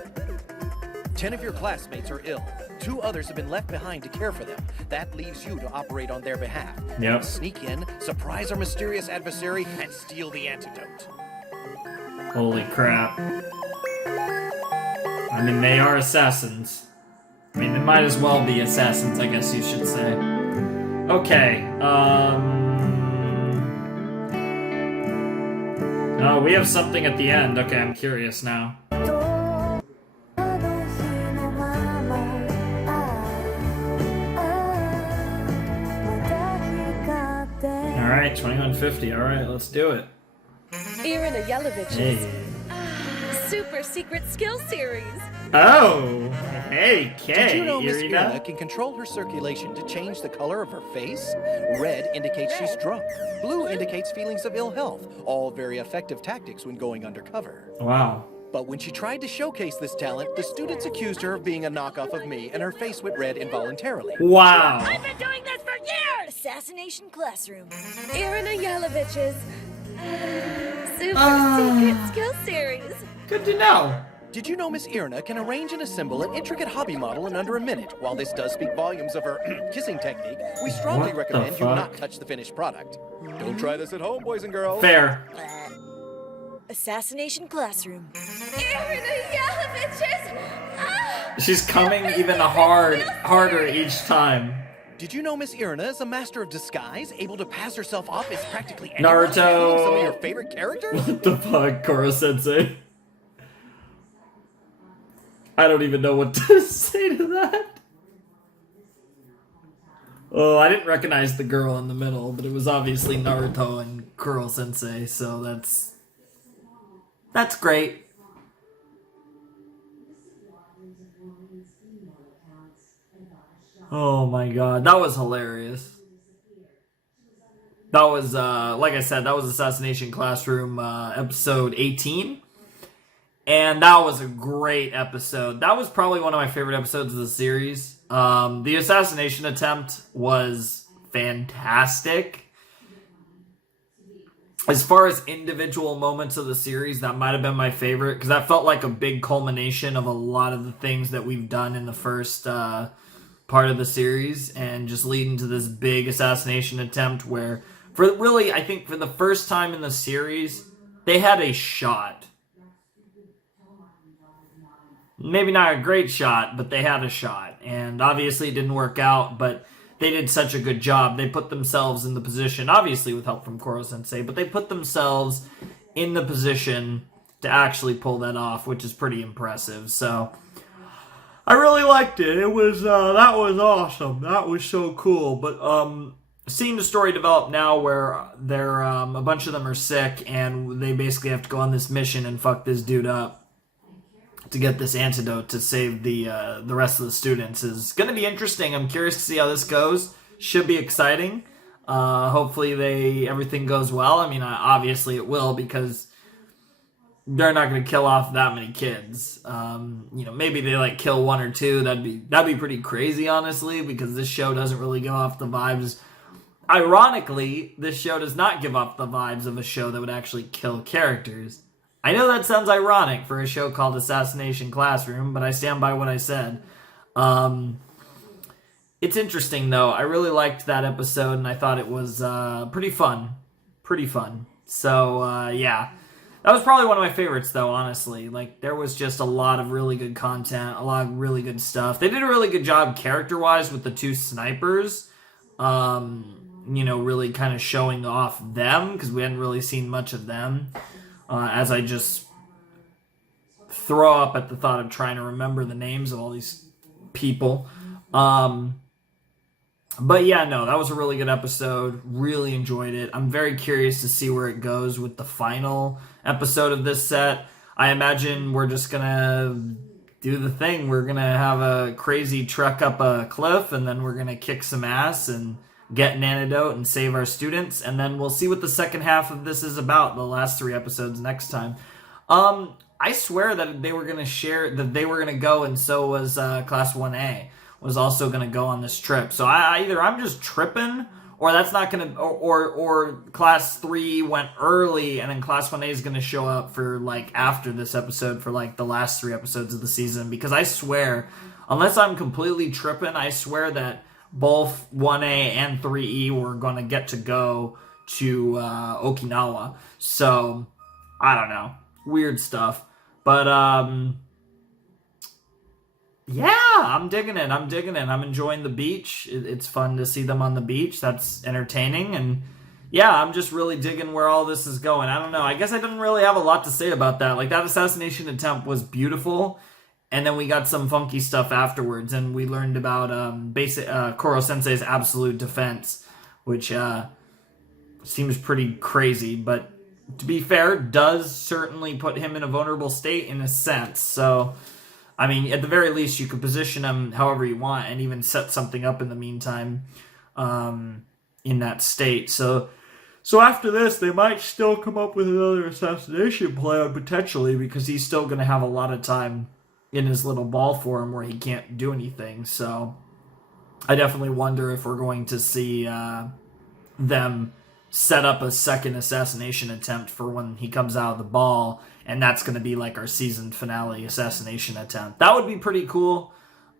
10 of your classmates are ill. 2 others have been left behind to care for them. That leaves you to operate on their behalf. Yep. Sneak in, surprise our mysterious adversary, and steal the antidote. Holy crap. I mean, they are assassins. I mean, they might as well be assassins, I guess you should say. Okay, oh, we have something at the end. Okay, I'm curious now. Alright, 2150. Alright, let's do it. Irina Yelovich's Hey. Super Secret Skill Series. Oh! Hey, Kay, Did you know Miss Irina? Irina can control her circulation to change the color of her face? Red indicates she's drunk. Blue indicates feelings of ill health. All very effective tactics when going undercover. Wow. But when she tried to showcase this talent, the students accused her of being a knockoff of me, and her face went red involuntarily. Wow. I've been doing this for years! Assassination Classroom. Irina Yelovich's Super Secret Skill Series. Good to know. Did you know Miss Irina can arrange and assemble an intricate hobby model in under a minute? While this does speak volumes of her kissing technique, we strongly What recommend the you fuck? not touch the finished product. Don't try this at home, boys and girls. Fair. Assassination Classroom. Irina Yelovich's She's coming even harder each time. Did you know Miss Irina is a master of disguise, able to pass herself off as practically anyone, including Naruto. some of your favorite characters? What the fuck, Koro-sensei? I don't even know what to say to that. Oh, I didn't recognize the girl in the middle, but it was obviously Naruto and Kuro-sensei, so that's great. Oh my god, that was hilarious. That was, like I said, that was Assassination Classroom, episode 18. And that was a great episode. That was probably one of my favorite episodes of the series. The assassination attempt was fantastic. As far as individual moments of the series, that might have been my favorite, because that felt like a big culmination of a lot of the things that we've done in the first part of the series, and just leading to this big assassination attempt where, I think for the first time in the series, they had a shot. Maybe not a great shot, but they had a shot. And obviously it didn't work out, but they did such a good job. They put themselves in the position, obviously with help from Koro-sensei, but they put themselves in the position to actually pull that off, which is pretty impressive. So I really liked it. It was that was awesome. That was so cool. But seeing the story develop now where they're a bunch of them are sick and they basically have to go on this mission and fuck this dude up to get this antidote to save the rest of the students is going to be interesting. I'm curious to see how this goes. Should be exciting. Hopefully everything goes well. I mean, obviously it will, because they're not going to kill off that many kids. Maybe they kill 1 or 2. That'd be pretty crazy, honestly, because this show doesn't really give off the vibes. Ironically, this show does not give off the vibes of a show that would actually kill characters. I know that sounds ironic for a show called Assassination Classroom, but I stand by what I said. it's interesting, though. I really liked that episode, and I thought it was pretty fun. Pretty fun. So, yeah. That was probably one of my favorites, though, honestly. Like, there was just a lot of really good content, a lot of really good stuff. They did a really good job character-wise with the two snipers. You know, really kind of showing off them, because we hadn't really seen much of them. As I just throw up at the thought of trying to remember the names of all these people. But yeah, no, that was a really good episode. Really enjoyed it. I'm very curious to see where it goes with the final episode of this set. I imagine we're just gonna do the thing. We're gonna have a crazy trek up a cliff, and then we're gonna kick some ass and get an antidote and save our students, and then we'll see what the second half of this is about, the last 3 episodes next time. I swear that they were gonna go, and so was Class 1A. Was also going to go on this trip. So either I'm just tripping, or that's not going to, or Class 3 went early, and then Class 1A is going to show up for, like, after this episode for, like, the last 3 episodes of the season. Because I swear, unless I'm completely tripping, I swear that both 1A and 3E were going to get to go to Okinawa. So, I don't know. Weird stuff. But, yeah, I'm digging it. I'm enjoying the beach. It's fun to see them on the beach. That's entertaining. And yeah, I'm just really digging where all this is going. I don't know. I guess I didn't really have a lot to say about that. Like, that assassination attempt was beautiful. And then we got some funky stuff afterwards. And we learned about basic Koro Sensei's absolute defense, which seems pretty crazy. But to be fair, does certainly put him in a vulnerable state in a sense. So, I mean, at the very least, you could position him however you want and even set something up in the meantime in that state. So after this, they might still come up with another assassination plan, potentially, because he's still going to have a lot of time in his little ball form where he can't do anything. So I definitely wonder if we're going to see them set up a second assassination attempt for when he comes out of the ball, and that's going to be like our season finale assassination attempt. That would be pretty cool.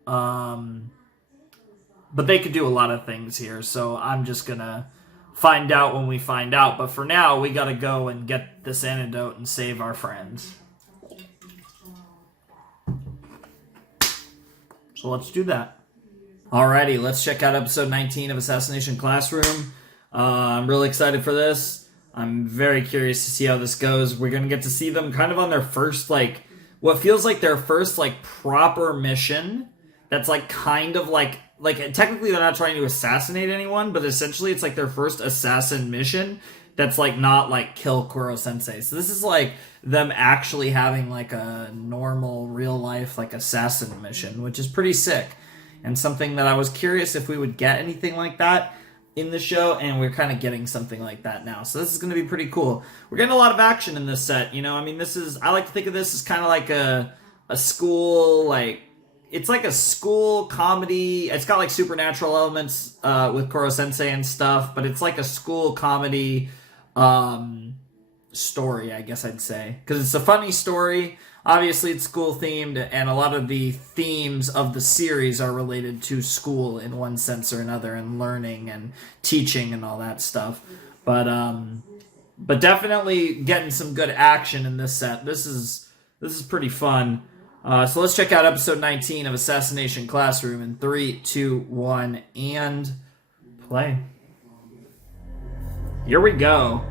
But they could do a lot of things here, so I'm just going to find out when we find out. But for now, we got to go and get this antidote and save our friends. So let's do that. Alrighty, let's check out episode 19 of Assassination Classroom. I'm really excited for this. I'm very curious to see how this goes. We're going to get to see them kind of on their first, like, what feels like their first, like, proper mission. That's, like, kind of like, technically they're not trying to assassinate anyone, but essentially it's, like, their first assassin mission that's, like, not, like, kill Koro Sensei. So this is, like, them actually having, like, a normal, real-life, like, assassin mission, which is pretty sick. And something that I was curious if we would get anything like that in the show, and we're kind of getting something like that now. So this is going to be pretty cool. We're getting a lot of action in this set, you know? I mean, I like to think of this as kind of like a school, like, it's like a school comedy. It's got, like, supernatural elements with Koro Sensei and stuff, but it's like a school comedy story, I guess I'd say. Because it's a funny story. Obviously, it's school-themed, and a lot of the themes of the series are related to school in one sense or another, and learning and teaching and all that stuff. But definitely getting some good action in this set. This is pretty fun. So let's check out episode 19 of Assassination Classroom in 3, 2, 1, and play. Here we go.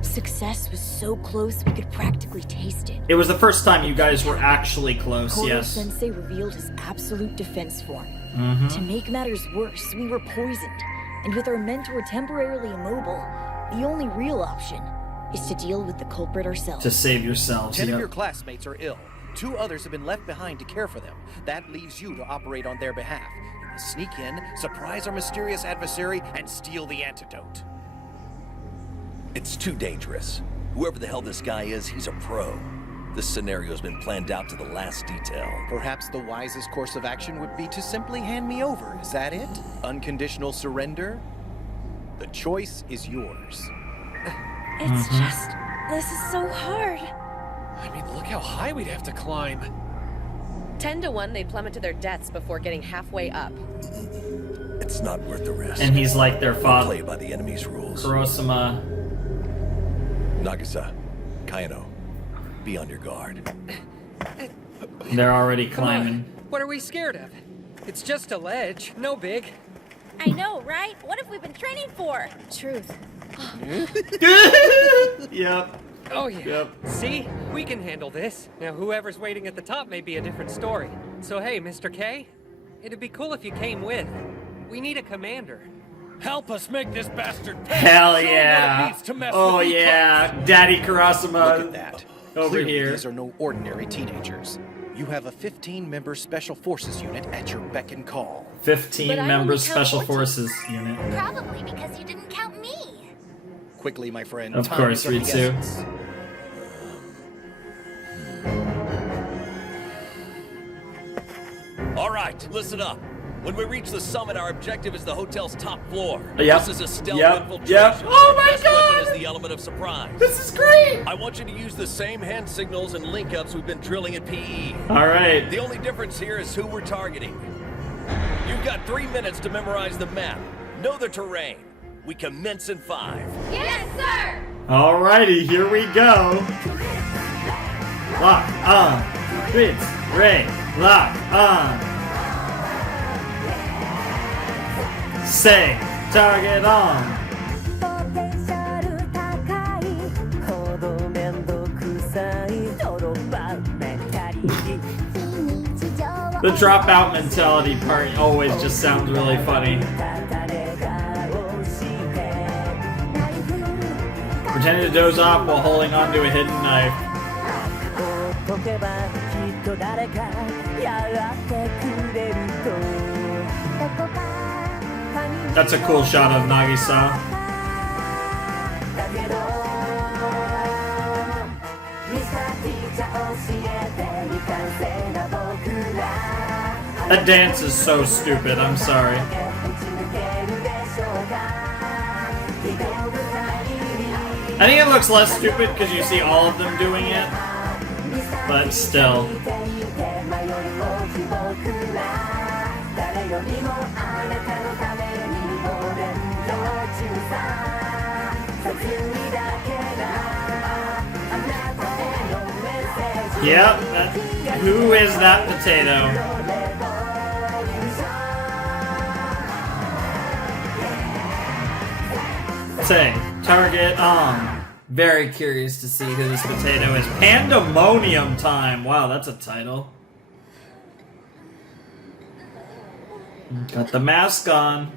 Success was so close we could practically taste it. It was the first time you guys were actually close, yes. Koro Sensei revealed his absolute defense form. To make matters worse, we were poisoned. And with our mentor temporarily immobile, the only real option is to deal with the culprit ourselves. To save yourselves, 10 of your classmates are ill. 2 others have been left behind to care for them. That leaves you to operate on their behalf. You must sneak in, surprise our mysterious adversary, and steal the antidote. It's too dangerous. Whoever the hell this guy is, he's a pro. This scenario's been planned out to the last detail. Perhaps the wisest course of action would be to simply hand me over. Is that it? Unconditional surrender? The choice is yours. It's just... this is so hard. I mean, look how high we'd have to climb. 10 to 1, they'd plummet to their deaths before getting halfway up. It's not worth the risk. And he's like their father. Play by the enemy's rules. Kurosama. Nagisa, Kayano, be on your guard. They're already Come climbing. on. What are we scared of? It's just a ledge, no big. I know, right? What have we been training for? Truth. Yep. Oh yeah. Yep. See? We can handle this. Now whoever's waiting at the top may be a different story. So hey, Mr. K, it'd be cool if you came with. We need a commander. Help us make this bastard pay. Hell Show him what it yeah. means to mess Oh with yeah. Daddy Kurosama. Look at that. Over Clearly, here. These are no ordinary teenagers. You have a 15-member Special Forces unit at your beck and call. 15-member Special Forces unit. Probably because you didn't count me. Quickly, my friend. Of time course, is of the Ritsu. essence. All right, listen up. When we reach the summit, our objective is the hotel's top floor. Yep. This is a stealth Yep. infiltration. Yep. Oh my Our best weapon God! is the element of surprise. This is great! I want you to use the same hand signals and link-ups we've been drilling at PE. All right. The only difference here is who we're targeting. You've got 3 minutes to memorize the map. Know the terrain. We commence in 5. Yes, sir! Alrighty, here we go. Lock on. Ritz, Ray, lock on. Say, target on. The dropout mentality part always just sounds really funny. Pretending to doze off while holding onto a hidden knife. That's a cool shot of Nagisa. That dance is so stupid, I'm sorry. I think it looks less stupid because you see all of them doing it, but still. Yep, who is that potato? Say, target on. Very curious to see who this potato is. Pandemonium time. Wow, that's a title. Got the mask on.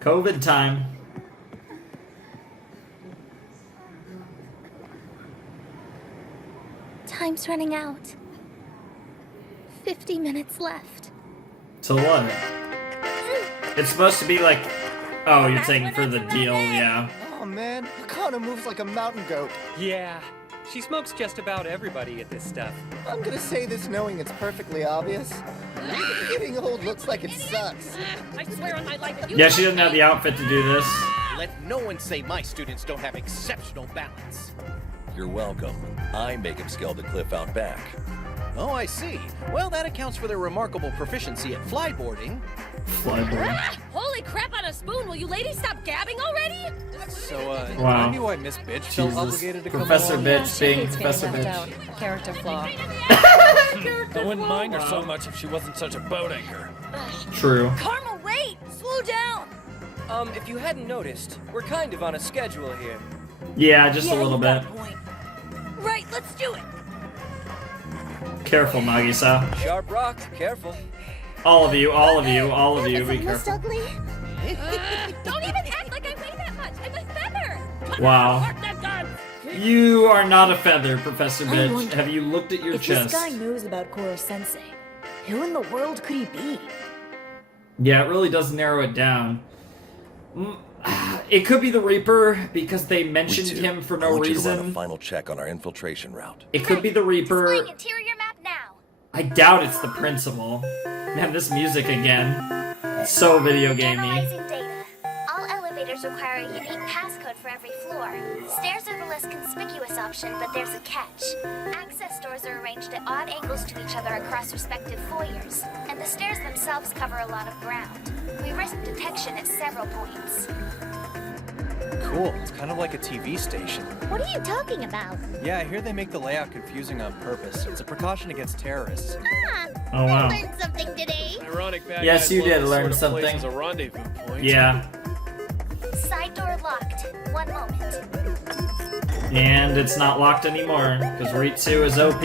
COVID time. Time's running out. 50 minutes left. So what? It's supposed to be like... Oh, you're saying for the deal, yeah. Oh man, Akana moves like a mountain goat. Yeah. She smokes just about everybody at this stuff. I'm gonna say this knowing it's perfectly obvious. Getting old looks like it sucks. I swear on my life if you Yeah, she doesn't have the outfit to do this. Let no one say my students don't have exceptional balance. You're welcome. I make him scale the cliff out back. Oh, I see. Well, that accounts for their remarkable proficiency at flyboarding. Flyboarding. Holy crap on a spoon, will you ladies stop gabbing already? So, Wow. I knew why Miss Bitch felt Jesus. obligated to come Professor along. Bitch being Professor Left Bitch. out. Character flaw. I wouldn't mind her so much if she wasn't such a boat anchor. True. Karma, wait! Slow down! If you hadn't noticed, we're kind of on a schedule here. Yeah, just a little you bit. got a point. Right, let's do it! Careful, Nagisa. Sharp rock, careful. All of you, all of you, all of you, be Miss careful. Ugly? Don't even act like I weigh that much. I'm a feather. Wow. Mark that gun. You are not a feather, Professor I Bitch. wonder Have you looked at your if chest? this guy knows about Koro-sensei, who in the world could he be? Yeah, it really does narrow it down. It could be the Reaper because they mentioned him for I no want you to run a reason. final check on our infiltration route. It could be the Reaper. Displaying interior map now. I doubt it's the principal. Man, this music again. It's so video gamey. Analyzing data. All elevators require a unique passcode for every floor. Stairs are the less conspicuous option, but there's a catch. Access doors are arranged at odd angles to each other across respective foyers, and the stairs themselves cover a lot of ground. We risk detection at several points. Cool. It's kind of like a TV station. What are you talking about? Yeah, I hear they make the layout confusing on purpose. It's a precaution against terrorists. Oh, wow. I learned something today. Ironic bad Yes, guys you love did this learn sort of something. place as a rendezvous point. Yeah. Side door locked. 1 moment. And it's not locked anymore, because Ritsu is OP.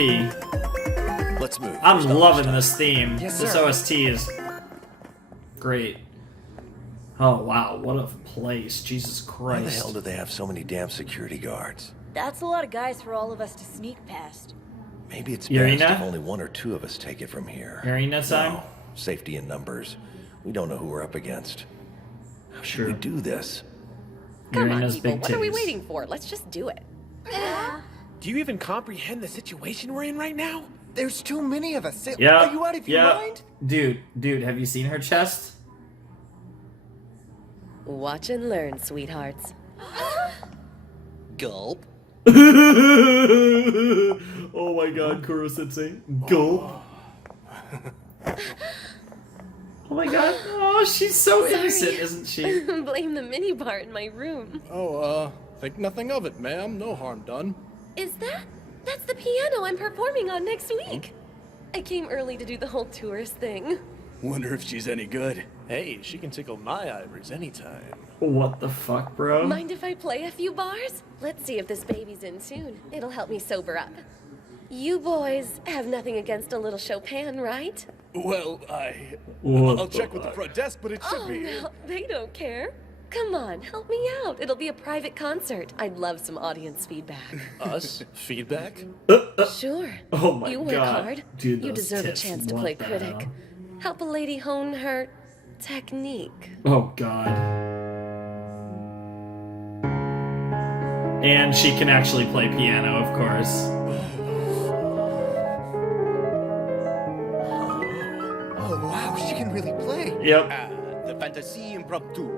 Let's move. I'm loving this theme. Yes, This sir. OST is great. Oh, wow. What a place. Jesus Why the Christ. hell do they have so many damn security guards? That's a lot of guys for all of us to sneak past. Maybe it's Irina? best if only 1 or 2 of us take it from here. Irina time? No. Safety in numbers. We don't know who we're up against. How should Sure. we do this? Come on, Irina's people. big What are we titties. waiting for? Let's just do it. Do you even comprehend the situation we're in right now? There's too many of us. Yeah. Are you out of your yeah. mind? Dude, have you seen her chest? Watch and learn, sweethearts. Gulp. Oh my god, Kuro-sensei. Gulp. Oh my god. Oh, she's so innocent, isn't she? Blame the minibar in my room. Oh, think nothing of it, ma'am. No harm done. Is that? That's the piano I'm performing on next week. I came early to do the whole tourist thing. Wonder if she's any good. Hey, she can tickle my ivories anytime. What the fuck, bro? Mind if I play a few bars? Let's see if this baby's in tune. It'll help me sober up. You boys have nothing against a little Chopin, right? Well, What I'll the check with the fuck? front desk, but it should Oh, be. no, they don't care. Come on, help me out. It'll be a private concert. I'd love some audience feedback. Us? Feedback? Sure. Oh my You work god. hard. Dude, You those deserve tits, a chance to what play the critic. hell? Help a lady hone her technique. Oh god. And she can actually play piano, of course. Oh, wow, she can really play. Yep. The Fantasy Impromptu.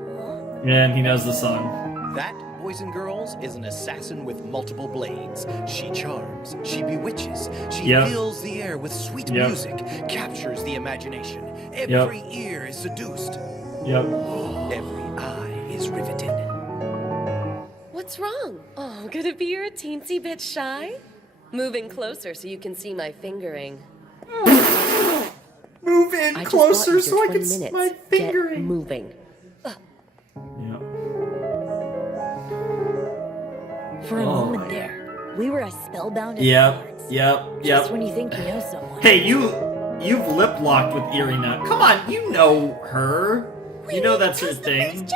And he knows the song. That, boys and girls, is an assassin with multiple blades. She charms, she bewitches, she Yep. fills the air with sweet Yep. music, captures the imagination. Every ear is seduced. Yep. Every eye is riveted. What's wrong? Oh, could it be you're a teensy bit shy? Moving closer so you can see my fingering. Move in I just closer bought you so your I can 20 see minutes. my Get fingering. moving. Yep. For a Oh moment my there, we were as spellbound as Yep. birds. Yep. Just when you think you know someone. Hey, you've lip locked with Irina. Come on, you know her. You know that's her thing.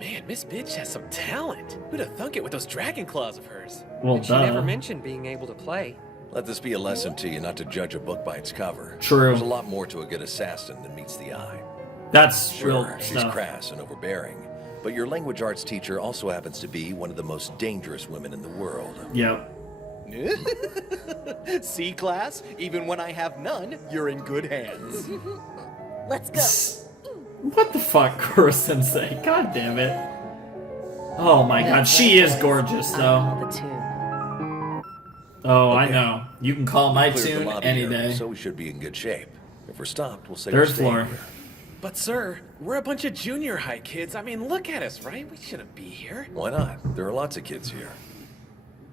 Man, Miss Bitch has some talent. Who'd have thunk it with those dragon claws of hers? Well, She never mentioned being able to play. Let this be a lesson to you not to judge a book by its cover. True. There's a lot more to a good assassin than meets the eye. That's Sure, real she's stuff. crass and overbearing, but your language arts teacher also happens to be one of the most dangerous women in the world. Yep. See, class? Even when I have none, you're in good hands. Let's go. What the fuck, Kuro-sensei? God damn it. Oh my god, she is gorgeous, though. Oh, I know. You can call my Cleared the tune lobby any here, day. So we should be in good shape. If we're stopped, we'll say Third we're staying floor. here. But sir, we're a bunch of junior high kids. I mean, look at us, right? We shouldn't be here. Why not? There are lots of kids here.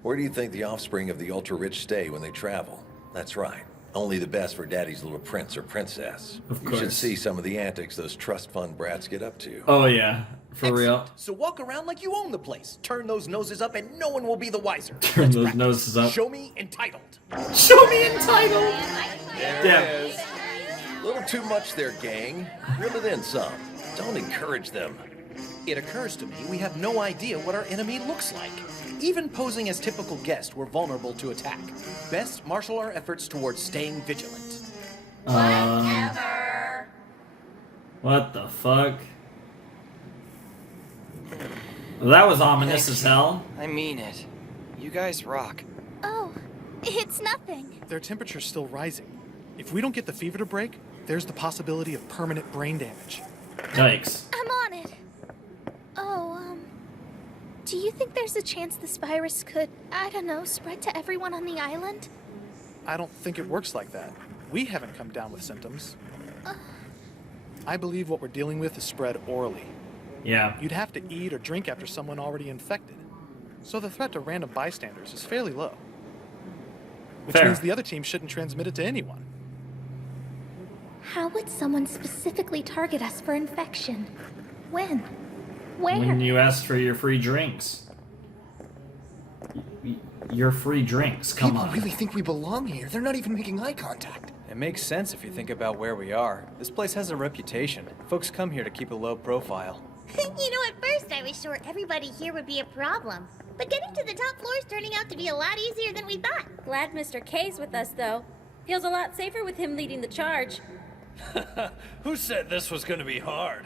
Where do you think the offspring of the ultra-rich stay when they travel? That's right. Only the best for daddy's little prince or princess. Of You should course. see some of the antics those trust fund brats get up to. Oh yeah, for real. So walk around like you own the place. Turn those noses up and no one will be the wiser. Turn those noses up. Show me entitled. Show me entitled. There Damn. it is. Little too much there, gang. Reel it in some. Don't encourage them. It occurs to me we have no idea what our enemy looks like. Even posing as typical guests, we're vulnerable to attack. Best marshal our efforts towards staying vigilant. What the fuck? Well, that was ominous as hell. I mean it. You guys rock. Oh, it's nothing. Their temperature's still rising. If we don't get the fever to break, there's the possibility of permanent brain damage. Yikes. I'm on it. Oh, Do you think there's a chance this virus could, I don't know, spread to everyone on the island? I don't think it works like that. We haven't come down with symptoms. I believe what we're dealing with is spread orally. Yeah. You'd have to eat or drink after someone already infected. So the threat to random bystanders is fairly low. Which Fair. means the other team shouldn't transmit it to anyone. How would someone specifically target us for infection? When? Where? When you asked for your free drinks. Your free drinks, come People on. really think we belong here. They're not even making eye contact. It makes sense if you think about where we are. This place has a reputation. Folks come here to keep a low profile. You know, at first I was sure everybody here would be a problem. But getting to the top floor is turning out to be a lot easier than we thought. Glad Mr. K's with us, though. Feels a lot safer with him leading the charge. Who said this was gonna be hard?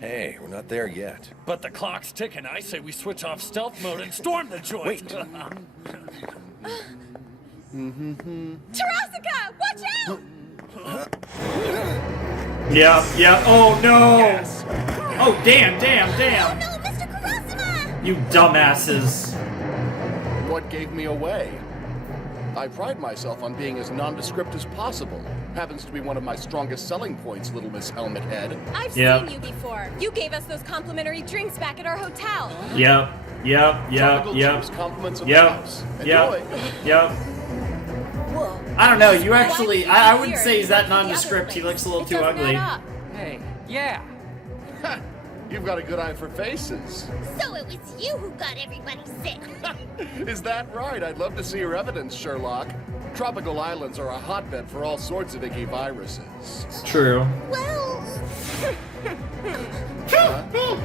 Hey, we're not there yet. But the clock's ticking. I say we switch off stealth mode and storm the joint. Wait. Tarasaka, watch out! Yeah. Oh no! Yes. Oh damn! Oh no, Mr. Kurasama! You dumbasses! What gave me away? I pride myself on being as nondescript as possible. Happens to be one of my strongest selling points, Little Miss Helmet Head. I've Yep. seen you before. You gave us those complimentary drinks back at our hotel. Yep. Tropical juice, compliments of the house. Enjoy. Yep. Whoa. I don't know. You actually, I wouldn't here say he's that and not the nondescript. other He looks a little It too doesn't ugly. add up. Hey, yeah. Ha! You've got a good eye for faces. So it was you who got everybody sick. Is that right? I'd love to see your evidence, Sherlock. Tropical islands are a hotbed for all sorts of icky viruses. True. Well...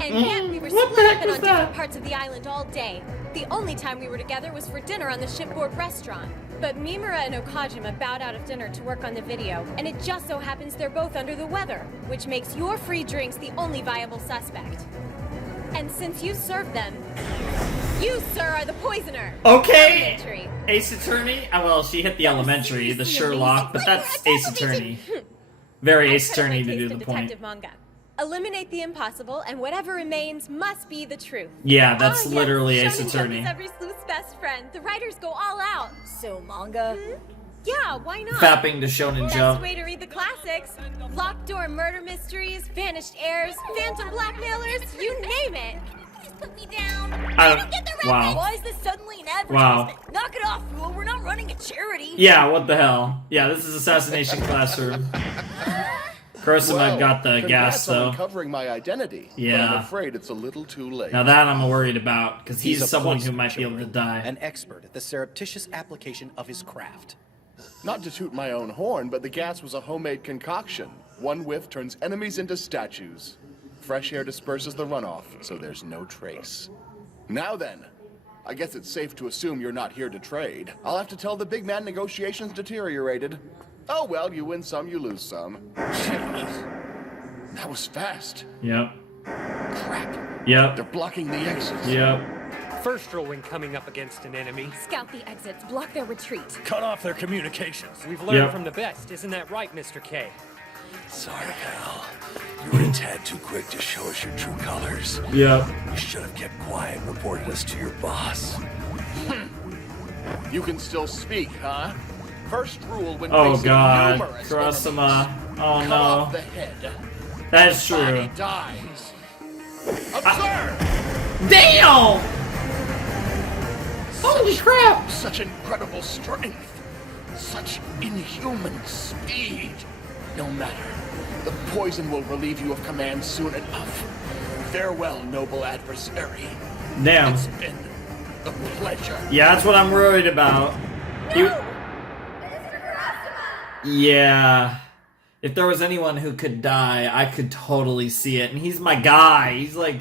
And yet we were split up and on different parts of the island all day. The only time we were together was for dinner on the shipboard restaurant. But Mimura and Okajima bowed out of dinner to work on the video, and it just so happens they're both under the weather, which makes your free drinks the only viable suspect. And since you served them, you, sir, are the poisoner. Okay. Elementary. Ace Attorney. Well, she hit the elementary, the Sherlock, but that's Ace Attorney. Very Ace I put my Attorney to taste do in the point. detective manga. Eliminate the impossible, and whatever remains must be the truth. Yeah, that's yes, literally Ace Shonen Jump Attorney. is every sleuth's best friend. The writers go all out. So manga? Yeah, why not? Fapping to Shonen Best Jump. way to read the classics. Locked door murder mysteries, vanished heirs, phantom blackmailers, you name it. Please put me down. Wow. Why is this suddenly an Wow. advertisement? Knock it off, fool. We're not running a charity. Yeah, what the hell? Yeah, this is Assassination Classroom. Kurosama Well, got the congrats gas, on though. uncovering my identity. Yeah. But I'm afraid it's a little too late. Now that I'm worried about, because he's a someone who poison might be able to children, die. An expert at the surreptitious application of his craft. Not to toot my own horn, but the gas was a homemade concoction. One whiff turns enemies into statues. Fresh air disperses the runoff, so there's no trace. Now then, I guess it's safe to assume you're not here to trade. I'll have to tell the big man negotiations deteriorated. Oh well, you win some, you lose some. That was fast. Yep. Crap. Yep. They're blocking the exits. Yep. First rule when coming up against an enemy. Scout the exits, block their retreat. Cut off their communications. We've learned Yep. from the best, isn't that right, Mr. K? Sorry, pal. You were a tad too quick to show us your true colors. Yep. You should have kept quiet and reported us to your boss. You can still speak, huh? First rule when Oh facing god. numerous Kurosama. enemies, Oh cut no. off the head. That's true. Body dies. Observe! Damn! Holy crap! Such incredible strength. Such inhuman speed. No matter. The poison will relieve you of command soon enough. Farewell, noble adversary. Damn. It's been a pleasure. Yeah, that's what I'm worried about. Yeah. If there was anyone who could die, I could totally see it. And he's my guy. He's like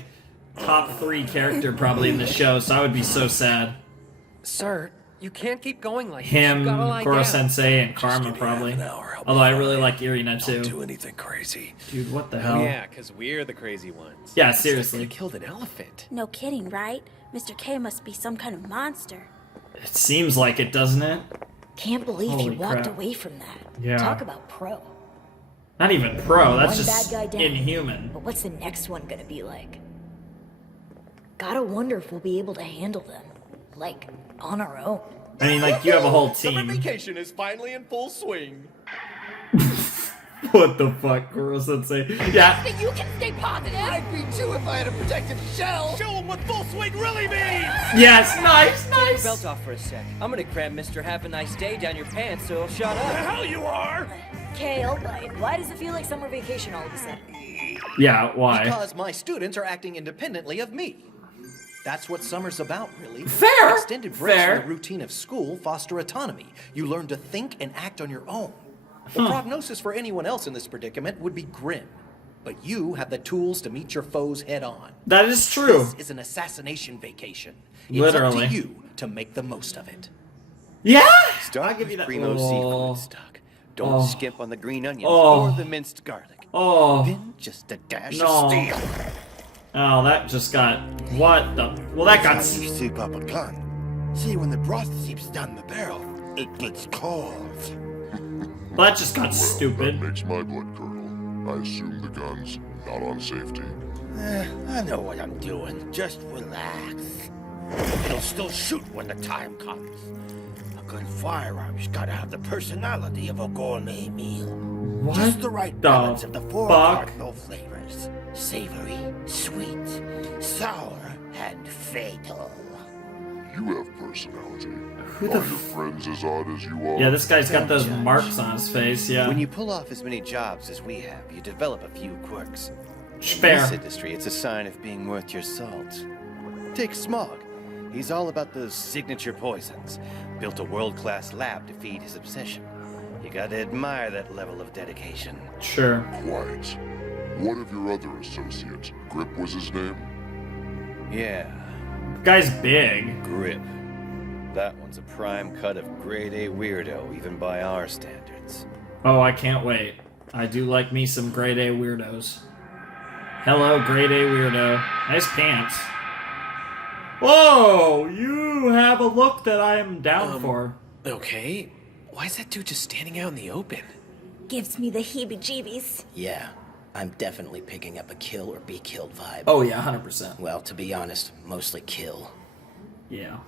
top 3 character probably in the show, so I would be so sad. Sir, you can't keep going like Him, this. You gotta lie Koro down. Sensei, and Karma probably. Although I really like Irina Don't too. do anything crazy. Dude, what the hell? Yeah, because we're the crazy ones. Yeah, It's like seriously. they killed an elephant. No kidding, right? Mr. K must be some kind of monster. It seems like it, doesn't it? Can't believe he Holy walked crap. away from that. Yeah. Talk about pro. Not even pro, that's One just bad guy down. inhuman. But what's the next one gonna be like? Gotta wonder if we'll be able to handle them. Like, on our own. I mean, like, you have a whole Summer team. vacation is finally in full swing. What the fuck, Kuro Sensei? Yeah. That you can stay positive. I'd be too if I had a protective shell. Show them what full swing really means. Yes, nice, Take your nice. belt off for a sec. I'm gonna cram Mr. Have a Nice Day down your pants so he'll shut up. The hell you are! Kale, why does it feel like summer vacation all of a sudden? Yeah, why? Because my students are acting independently of me. That's what summer's about, really. Fair. Extended breaks Fair. from the routine of school foster autonomy. You learn to think and act on your own. The prognosis for anyone else in this predicament would be grim. But you have the tools to meet your foes head on. That is true. This is an assassination vacation. It's Literally. up to you to make the most of it. Yeah? Start give you with that. primo Oh. seafood stock. Don't Oh. skimp on the green onions Oh. or the minced garlic. Oh. Then just a dash No. of steel. Oh, that just got... What the... Well, that got... You soup up a gun. See, when the broth seeps down the barrel, it gets cold. Well, that just got stupid. That makes my blood curdle. I assume the gun's not on safety. I know what I'm doing. Just relax. It'll still shoot when the time comes. A good firearm's gotta have the personality of a gourmet meal. What Just the right the balance of the four fuck? cardinal flavors. Savory, sweet, sour, and fatal. You have personality. Who Are the your friends as odd as you are? Yeah, this guy's got those marks on his face, yeah. When you pull off as many jobs as we have, you develop a few quirks. In Fair. this industry, it's a sign of being worth your salt. Take Smog. He's all about those signature poisons. Built a world-class lab to feed his obsession. You gotta admire that level of dedication. Sure. Quiet. What of your other associate? Grip was his name? Yeah. Guy's big. Grip. That one's a prime cut of grade A weirdo, even by our standards. Oh, I can't wait. I do like me some grade A weirdos. Hello, grade A weirdo. Nice pants. Whoa! You have a look that I am down for. Okay. Why is that dude just standing out in the open? Gives me the heebie-jeebies. Yeah, I'm definitely picking up a kill or be killed vibe. Oh yeah, 100%. Well, to be honest, mostly kill. Yeah.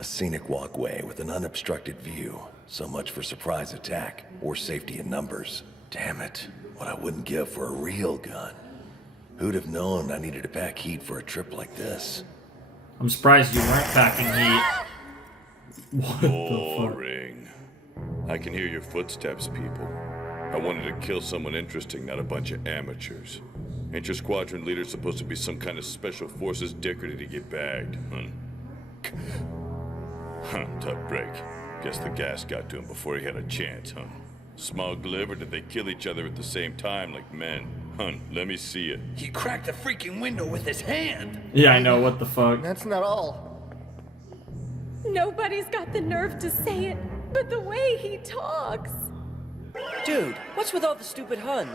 A scenic walkway with an unobstructed view. So much for surprise attack or safety in numbers. Damn it. What I wouldn't give for a real gun. Who'd have known I needed to pack heat for a trip like this? I'm surprised you weren't packing heat. What the fuck? Boring. I can hear your footsteps, people. I wanted to kill someone interesting, not a bunch of amateurs. Ain't your squadron leader supposed to be some kind of special forces dick, or did he get bagged, huh? Huh, tough break. Guess the gas got to him before he had a chance, huh? Smog live, or did they kill each other at the same time like men? Hun, let me see it. He cracked the freaking window with his hand. Yeah, I know, what the fuck. That's not all. Nobody's got the nerve to say it, but the way he talks. Dude, what's with all the stupid Huns?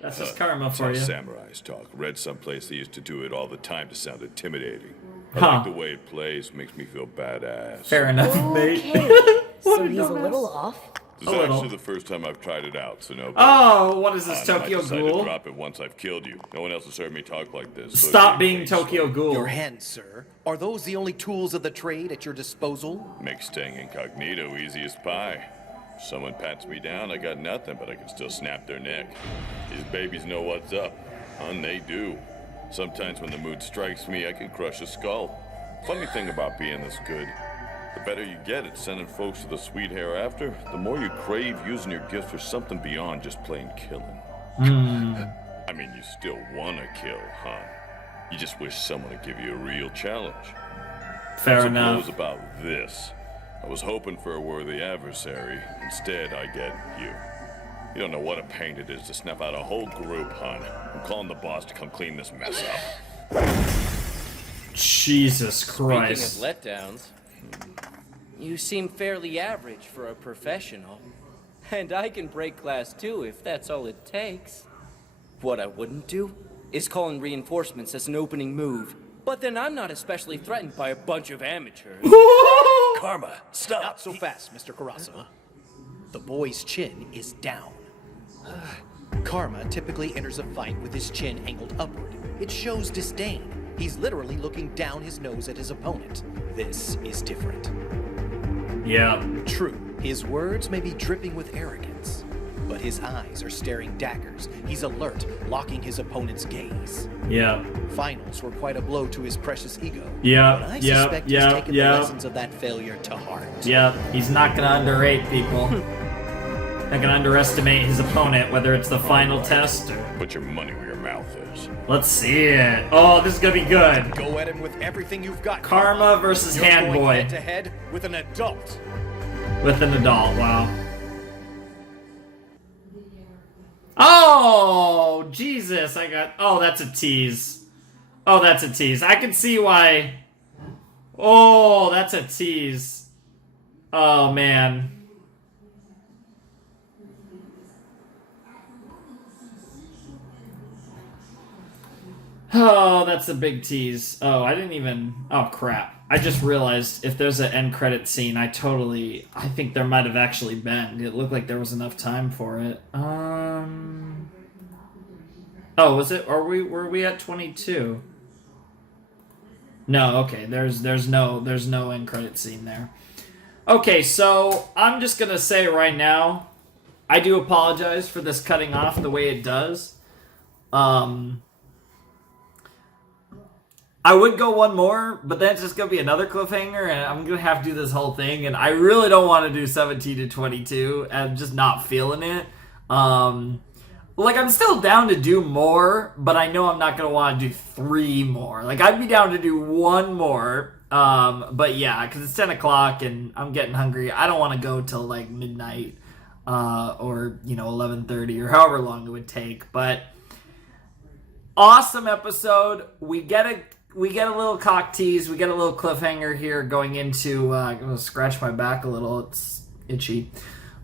That's just karma for That's you. how samurais talk. Read someplace they used to do it all the time to sound intimidating. I Huh. like the way it plays, makes me feel badass. Fair enough, mate. So he's a little off? This is A little. actually the first time I've tried it out, so no. Oh, what is this, I Tokyo might decide Ghoul? to drop it once I've killed you. No one else has heard me talk like this. so Stop it being ain't Tokyo Ghoul. Your hands, sir. Are those the only tools of the trade at your disposal? Makes staying incognito easy as pie. If someone pats me down, I got nothing, but I can still snap their neck. These babies know what's up. Hun, they do. Sometimes when the mood strikes me, I can crush a skull. Funny thing about being this good, the better you get at sending folks to the sweet hereafter, the more you crave using your gifts for something beyond just plain killing. I mean, you still want to kill, huh? You just wish someone would give you a real challenge. Fair enough. Suppose about this. I was hoping for a worthy adversary. Instead, I get you. You don't know what a pain it is to snap out a whole group, hon. I'm calling the boss to come clean this mess up. Jesus Christ. Speaking of letdowns, you seem fairly average for a professional. And I can break glass too, if that's all it takes. What I wouldn't do is call in reinforcements as an opening move. But then I'm not especially threatened by a bunch of amateurs. Karma, stop. Not so fast, Mr. Karasuma. The boy's chin is down. Karma typically enters a fight with his chin angled upward. it shows disdain. He's literally looking down his nose at his opponent. This is different. Yeah. True, his words may be dripping with arrogance, but his eyes are staring daggers. He's alert, locking his opponent's gaze. Yeah. Finals were quite a blow to his precious ego. Yeah, But I yeah, suspect yeah, he's taken yeah. the lessons of that failure to heart. Yep, he's not gonna underrate people. Not gonna underestimate his opponent, whether it's the final test or... Put your money where your mouth is. Let's see it. Oh, this is gonna be good. Go at him with everything you've got. Karma versus You're Hand going Boy. head to head with an adult. With an adult, wow. Oh, Jesus, I got... Oh, that's a tease. Oh, that's a tease. I can see why... Oh, that's a tease. Oh, man. Oh, that's a big tease. Oh, I didn't even... Oh, crap. I just realized if there's an end credit scene, I think there might have actually been. It looked like there was enough time for it. Oh, was it? Were we at 22? No, okay. There's no end credit scene there. Okay, so I'm just gonna say right now, I do apologize for this cutting off the way it does. I would go one more, but then it's just going to be another cliffhanger, and I'm going to have to do this whole thing, and I really don't want to do 17 to 22. I'm just not feeling it. Like, I'm still down to do more, but I know I'm not going to want to do 3 more. Like, I'd be down to do 1 more, but yeah, because it's 10 o'clock, and I'm getting hungry. I don't want to go till, like, midnight, or, 11:30, or however long it would take, but awesome episode. We get a little cock tease. We get a little cliffhanger here going into... I'm going to scratch my back a little. It's itchy.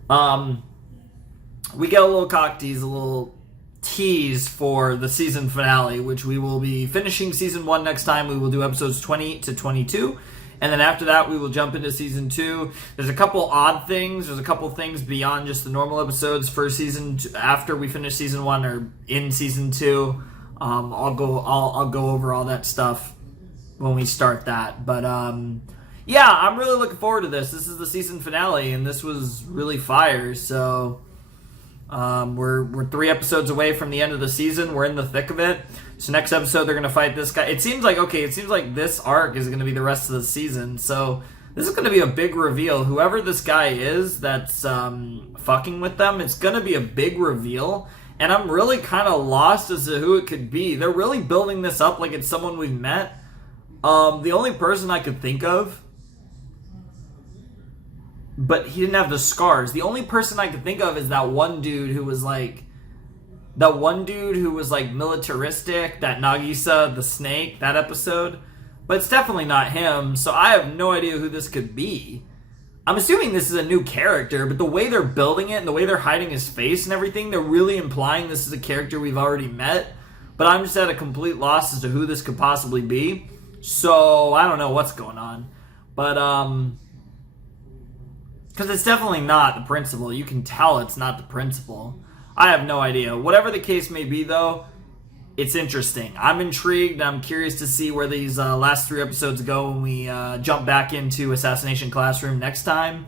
We get a little cock tease, a little tease for the season finale, which we will be finishing season 1 next time. We will do episodes 20 to 22. And then after that, we will jump into season 2. There's a couple odd things. There's a couple things beyond just the normal episodes for season 2, after we finish season 1 or in season 2. I'll go over all that stuff when we start that. But yeah, I'm really looking forward to this. This is the season finale, and this was really fire. So we're 3 episodes away from the end of the season. We're in the thick of it. So next episode, they're gonna fight this guy. It seems like this arc is gonna be the rest of the season. So this is gonna be a big reveal. Whoever this guy is that's fucking with them, it's gonna be a big reveal. And I'm really kind of lost as to who it could be. They're really building this up like it's someone we've met. The only person I could think of, but he didn't have the scars. The only person I could think of is that one dude who was like militaristic, that Nagisa, the snake, that episode. But it's definitely not him, so I have no idea who this could be. I'm assuming this is a new character, but the way they're building it and the way they're hiding his face and everything, they're really implying this is a character we've already met. But I'm just at a complete loss as to who this could possibly be. So, I don't know what's going on. But, because it's definitely not the principal. You can tell it's not the principal. I have no idea. Whatever the case may be, though, it's interesting. I'm intrigued. I'm curious to see where these last 3 episodes go when we jump back into Assassination Classroom next time.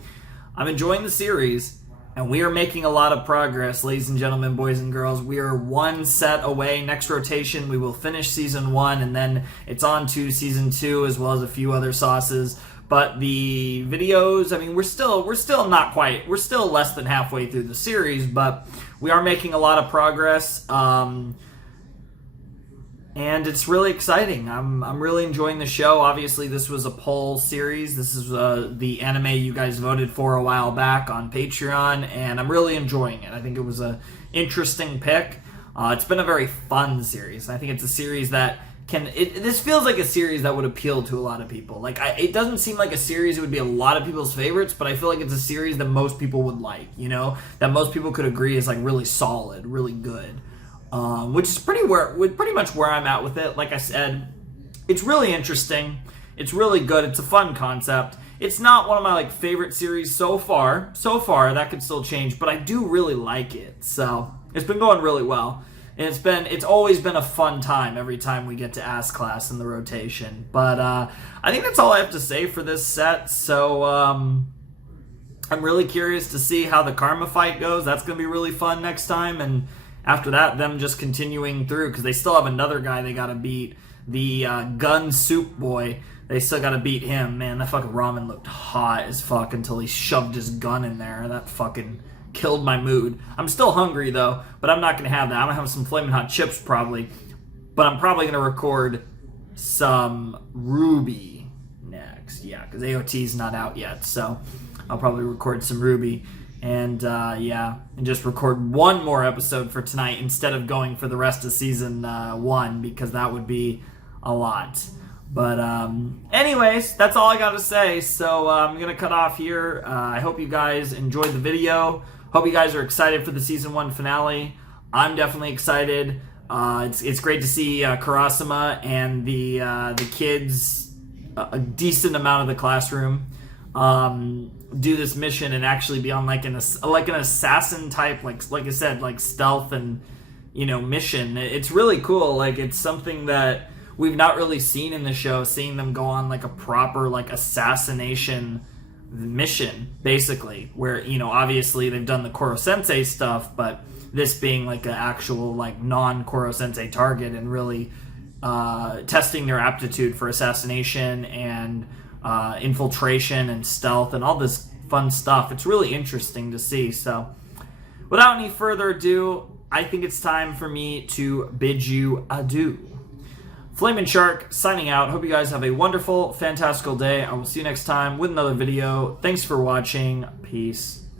I'm enjoying the series, and we are making a lot of progress, ladies and gentlemen, boys and girls. We are 1 set away. Next rotation, we will finish Season 1, and then it's on to Season 2, as well as a few other sauces. But the videos, I mean, we're still not quite. We're still less than halfway through the series, but we are making a lot of progress. And it's really exciting. I'm really enjoying the show. Obviously, this was a poll series. This is the anime you guys voted for a while back on Patreon, and I'm really enjoying it. I think it was an interesting pick. It's been a very fun series. I think it's a series that this feels like a series that would appeal to a lot of people. Like, it doesn't seem like a series that would be a lot of people's favorites, but I feel like it's a series that most people would like, that most people could agree is like really solid, really good. Which is pretty much where I'm at with it. Like I said, it's really interesting. It's really good. It's a fun concept. It's not one of my favorite series so far. That could still change, but I do really like it. So it's been going really well. And it's always been a fun time every time we get to Ass Class in the rotation. But I think that's all I have to say for this set. So I'm really curious to see how the Karma fight goes. That's going to be really fun next time. And after that, them just continuing through, because they still have another guy they got to beat, the Gun Soup Boy. They still got to beat him. Man, that fucking ramen looked hot as fuck until he shoved his gun in there. That fucking killed my mood. I'm still hungry though, but I'm not going to have that. I'm going to have some Flamin' Hot Chips probably, but I'm probably going to record some Ruby next. Yeah, because AOT's not out yet, so I'll probably record some Ruby. And yeah, and just record one more episode for tonight instead of going for the rest of season 1, because that would be a lot. But anyways, that's all I got to say. So I'm going to cut off here. I hope you guys enjoyed the video. Hope you guys are excited for the season 1 finale. I'm definitely excited. It's great to see Karasuma and the kids, a decent amount of the classroom, do this mission and actually be on like an assassin type, like I said, like stealth and mission. It's really cool. Like, it's something that we've not really seen in the show, seeing them go on like a proper like assassination mission, basically, where obviously they've done the Koro Sensei stuff, but this being like an actual like non-Koro Sensei target and really testing their aptitude for assassination and infiltration and stealth and all this fun stuff. It's really interesting to see. So without any further ado, I think it's time for me to bid you adieu. Flamin' Shark signing out. Hope you guys have a wonderful, fantastical day. I will see you next time with another video. Thanks for watching. Peace